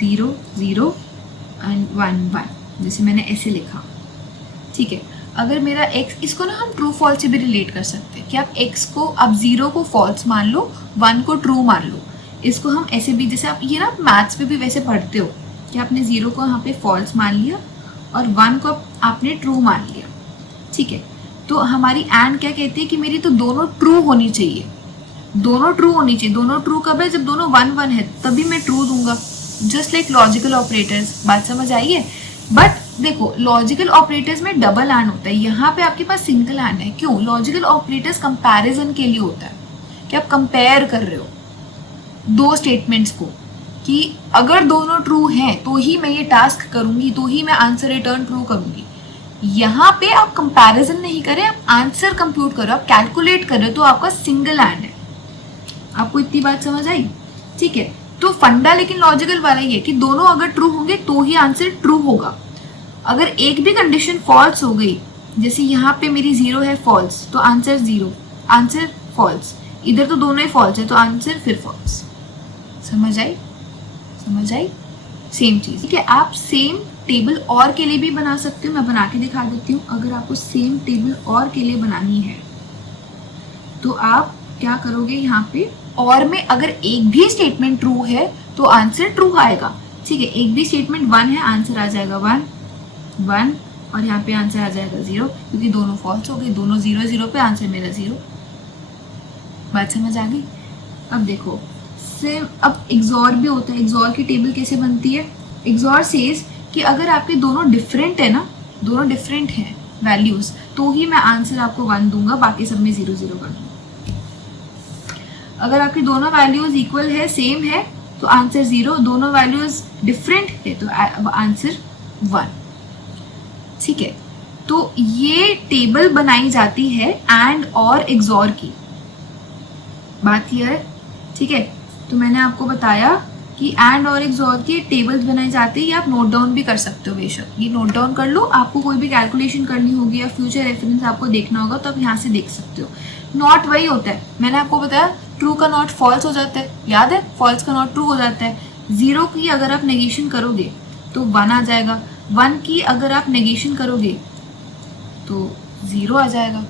0 0 एंड 1 1, जैसे मैंने ऐसे लिखा। ठीक है, अगर मेरा x, इसको ना हम ट्रू फॉल्स से भी रिलेट कर सकते हैं कि आप x को, आप 0 को फॉल्स मान लो, 1 को ट्रू मान लो। इसको हम ऐसे भी, जैसे आप ये ना मैथ्स पे भी वैसे पढ़ते हो कि आपने 0 को यहाँ पे फॉल्स मान लिया और 1 को आपने ट्रू मान लिया। ठीक है, तो हमारी एंड क्या कहती है कि मेरी तो दोनों ट्रू होनी चाहिए, दोनों ट्रू होनी चाहिए। दोनों ट्रू कब है? जब दोनों 1 1 है, तभी मैं ट्रू दूंगा। Just like logical operators. बात समझ आई है? बट देखो, लॉजिकल ऑपरेटर्स में डबल एंड होता है, यहाँ पे आपके पास सिंगल एंड है। क्यों? लॉजिकल ऑपरेटर्स कंपैरिजन के लिए होता है कि आप कंपेयर कर रहे हो 2 स्टेटमेंट्स को, कि अगर दोनों ट्रू हैं तो ही मैं ये टास्क करूंगी, तो ही मैं आंसर रिटर्न ट्रू करूंगी। यहाँ पे आप कंपैरिजन नहीं कर रहे, आप आंसर कंप्यूट कर रहे हो, आप कैलकुलेट कर रहे हो, तो आपका सिंगल एंड है। आपको इतनी बात समझ आई? ठीक है, तो फंडा लेकिन लॉजिकल वाला ही है कि दोनों अगर ट्रू होंगे तो ही आंसर ट्रू होगा। अगर एक भी कंडीशन फॉल्स हो गई, जैसे यहाँ पे मेरी 0 है फॉल्स, तो आंसर 0, आंसर फॉल्स। इधर तो दोनों ही फॉल्स है तो आंसर फिर फॉल्स। समझ आई? समझ आई? सेम चीज, ठीक है। आप सेम टेबल और के लिए भी बना सकते हो, मैं बना के दिखा देती हूँ। अगर आपको सेम टेबल और के लिए बनानी है तो आप क्या करोगे, यहाँ पे और में अगर एक भी स्टेटमेंट ट्रू है तो आंसर ट्रू आएगा। ठीक है, एक भी स्टेटमेंट 1 है, आंसर आ जाएगा 1 1, और यहाँ पे आंसर आ जाएगा 0, क्योंकि दोनों फॉल्स हो गए, दोनों 0 0 पे, आंसर मेरा 0। बात समझ आ गई? अब देखो सेम, अब एक्सॉर भी होता है। एक्सॉर की टेबल कैसे बनती है? एक्सॉर सेज कि अगर आपके दोनों डिफरेंट है ना, दोनों डिफरेंट हैं वैल्यूज, तो ही मैं आंसर आपको 1 दूंगा, बाकी सब में 0 0 कर दूंगा। अगर आपकी दोनों वैल्यूज इक्वल है, सेम है, तो आंसर 0, दोनों वैल्यूज डिफरेंट है तो आंसर 1। ठीक है, तो ये टेबल बनाई जाती है एंड और एक्सॉर की। बात क्लियर है? ठीक है, तो मैंने आपको बताया कि एंड और एक्सॉर की टेबल्स बनाई जाती है। ये आप नोट डाउन भी कर सकते हो, बेशक ये नोट डाउन कर लो। आपको कोई भी कैलकुलेशन करनी होगी या फ्यूचर रेफरेंस आपको देखना होगा तो आप यहाँ से देख सकते हो। नॉट वही होता है, मैंने आपको बताया ट्रू का नॉट फॉल्स हो जाता है, याद है? फॉल्स का नॉट ट्रू हो जाता है। 0 की अगर आप नेगेशन करोगे तो 1 आ जाएगा, 1 की अगर आप नेगेशन करोगे तो 0 आ जाएगा।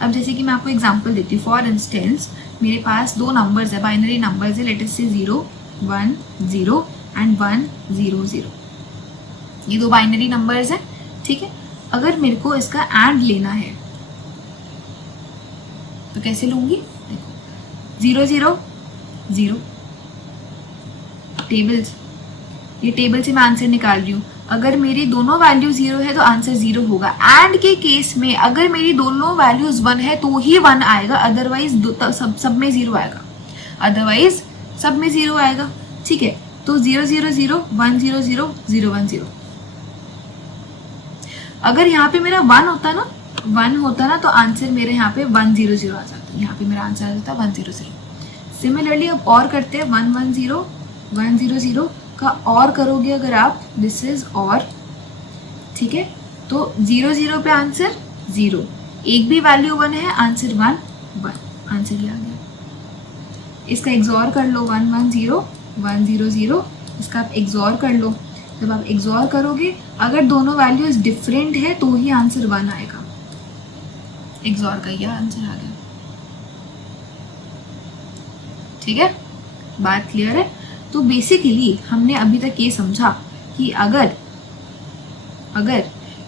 अब जैसे कि मैं आपको एग्जांपल देती हूँ। फॉर इंस्टेंस मेरे पास 2 नंबर्स है, बाइनरी नंबर्स है, लेट अस से 0 1 0 एंड 1 0 0। ये 2 बाइनरी नंबर्स हैं, ठीक है। अगर मेरे को इसका एंड लेना है तो कैसे लूंगी? देखो 0 0 0, टेबल्स, ये टेबल से मैं आंसर निकाल रही हूँ। अगर मेरी दोनों वैल्यू 0 है तो आंसर 0 होगा। एंड के केस में अगर मेरी दोनों वैल्यूज 1 है तो ही 1 आएगा, अदरवाइज सब में 0 आएगा, अदरवाइज सब में 0 आएगा। ठीक है, तो 0 0 0 1 0 0 0 1 0। अगर यहाँ पे मेरा 1 होता ना तो आंसर मेरे यहाँ पे 1 0 0 आ जाता, यहाँ पे मेरा आंसर आ जाता 1 0 0। सिमिलरली अब और करते हैं, 1 1 0 1 0 0 का और करोगे अगर आप, दिस इज और, ठीक है। तो 0 0 पे आंसर 0, एक भी वैल्यू 1 है, आंसर 1 1, आंसर ये आ गया। इसका एक्सॉर कर लो, 1 1 0 1 0 0, इसका आप एक्सॉर कर लो। जब आप एक्सॉर करोगे अगर दोनों वैल्यूज डिफरेंट है तो ही आंसर 1 आएगा। एक्सॉर का यह आंसर आ गया। ठीक है, बात क्लियर है? तो बेसिकली हमने अभी तक ये समझा कि अगर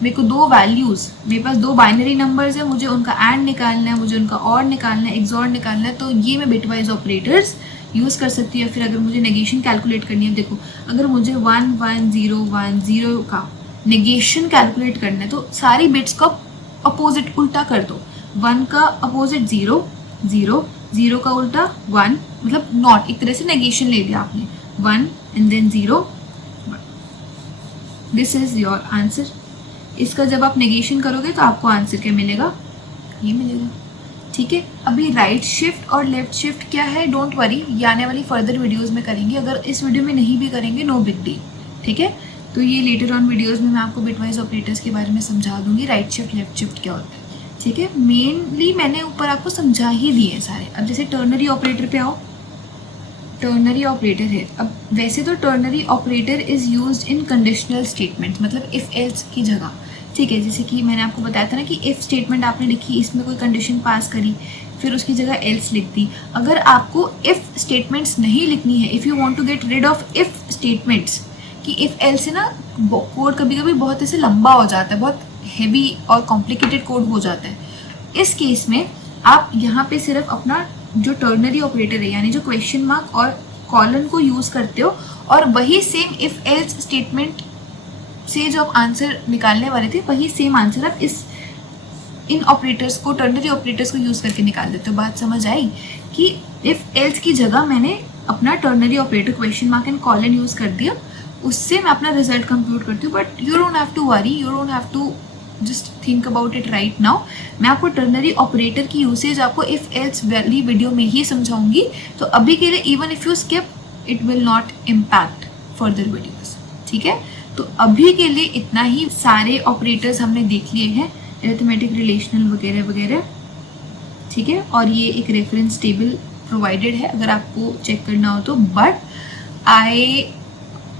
मेरे को 2 वैल्यूज, मेरे पास 2 बाइनरी नंबर्स है, मुझे उनका एंड निकालना है, मुझे उनका और निकालना है, एक्सॉर निकालना है, तो ये मैं बिटवाइज ऑपरेटर्स यूज़ कर सकती हूँ। फिर अगर मुझे नेगेशन कैलकुलेट करनी है, देखो अगर मुझे 1 1 0 1 0 का नेगेशन कैलकुलेट करना है तो सारी बिट्स का अपोजिट उल्टा कर दो। 1 का अपोजिट 0 0, 0 का उल्टा 1, मतलब नॉट, एक तरह से नेगेशन ले लिया आपने, 1 and then 0 1। This is your answer. इसका जब आप नेगेशन करोगे तो आपको आंसर क्या मिलेगा? ये मिलेगा। ठीक है, अभी राइट शिफ्ट और लेफ्ट शिफ्ट क्या है, डोंट वरी, ये आने वाली फर्दर वीडियोस में करेंगे। अगर इस वीडियो में नहीं भी करेंगे, नो बिग डील। ठीक है, तो ये लेटर ऑन वीडियोस में मैं आपको बिटवाइज ऑपरेटर्स के बारे में समझा दूंगी, राइट शिफ्ट लेफ्ट शिफ्ट क्या होता है। ठीक है, मेनली मैंने ऊपर आपको समझा ही दिए सारे। अब जैसे टर्नरी ऑपरेटर पे आओ, टर्नरी ऑपरेटर है। अब वैसे तो ternary operator is used in conditional statement, मतलब इफ एल्स की जगह। ठीक है, जैसे कि मैंने आपको बताया था ना कि इफ स्टेटमेंट आपने लिखी, इसमें कोई कंडीशन पास करी, फिर उसकी जगह एल्स लिख दी। अगर आपको इफ स्टेटमेंट्स नहीं लिखनी है, if you want to get rid of if statements, कि इफ एल्स है ना, कोड कभी कभी बहुत ऐसे लंबा हो जाता है, बहुत हैवी और कॉम्प्लिकेटेड कोड हो जाता है। इस केस में आप यहाँ पे सिर्फ अपना जो टर्नरी ऑपरेटर है, यानी जो क्वेश्चन मार्क और कॉलन को यूज़ करते हो, और वही सेम इफ एल्स स्टेटमेंट से जो आप आंसर निकालने वाले थे, वही सेम आंसर आप इन ऑपरेटर्स को, टर्नरी ऑपरेटर्स को यूज़ करके निकाल देते हो। बात समझ आई कि इफ एल्स की जगह मैंने अपना ternary operator question mark and colon use कर दिया, उससे मैं अपना रिजल्ट कंप्यूट करती हूँ। But you don't have to worry, you don't have to just think about it right now. मैं आपको टर्नरी ऑपरेटर की यूसेज आपको इफ़ एल्स वाली वीडियो में ही समझाऊंगी, तो अभी के लिए even if you skip it will not impact further videos, ठीक है। तो अभी के लिए इतना ही, सारे ऑपरेटर्स हमने देख लिए हैं, अरिथमेटिक, रिलेशनल वगैरह वगैरह, ठीक है। और ये एक रेफरेंस टेबल प्रोवाइडेड है अगर आपको चेक करना हो तो, but I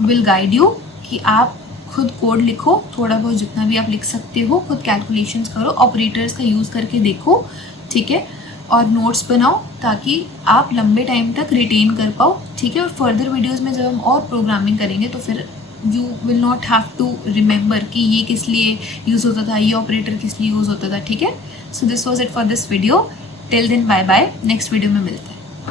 will guide you कि आप खुद कोड लिखो, थोड़ा बहुत जितना भी आप लिख सकते हो, खुद कैलकुलेशंस करो, ऑपरेटर्स का यूज़ करके देखो, ठीक है, और नोट्स बनाओ ताकि आप लंबे टाइम तक रिटेन कर पाओ, ठीक है। और फर्दर वीडियोस में जब हम और प्रोग्रामिंग करेंगे तो फिर you will not have to remember कि ये किस लिए यूज़ होता था, ये ऑपरेटर किस लिए यूज़ होता था, ठीक है। So this was it for this video. Till then bye bye, next video में मिलते हैं।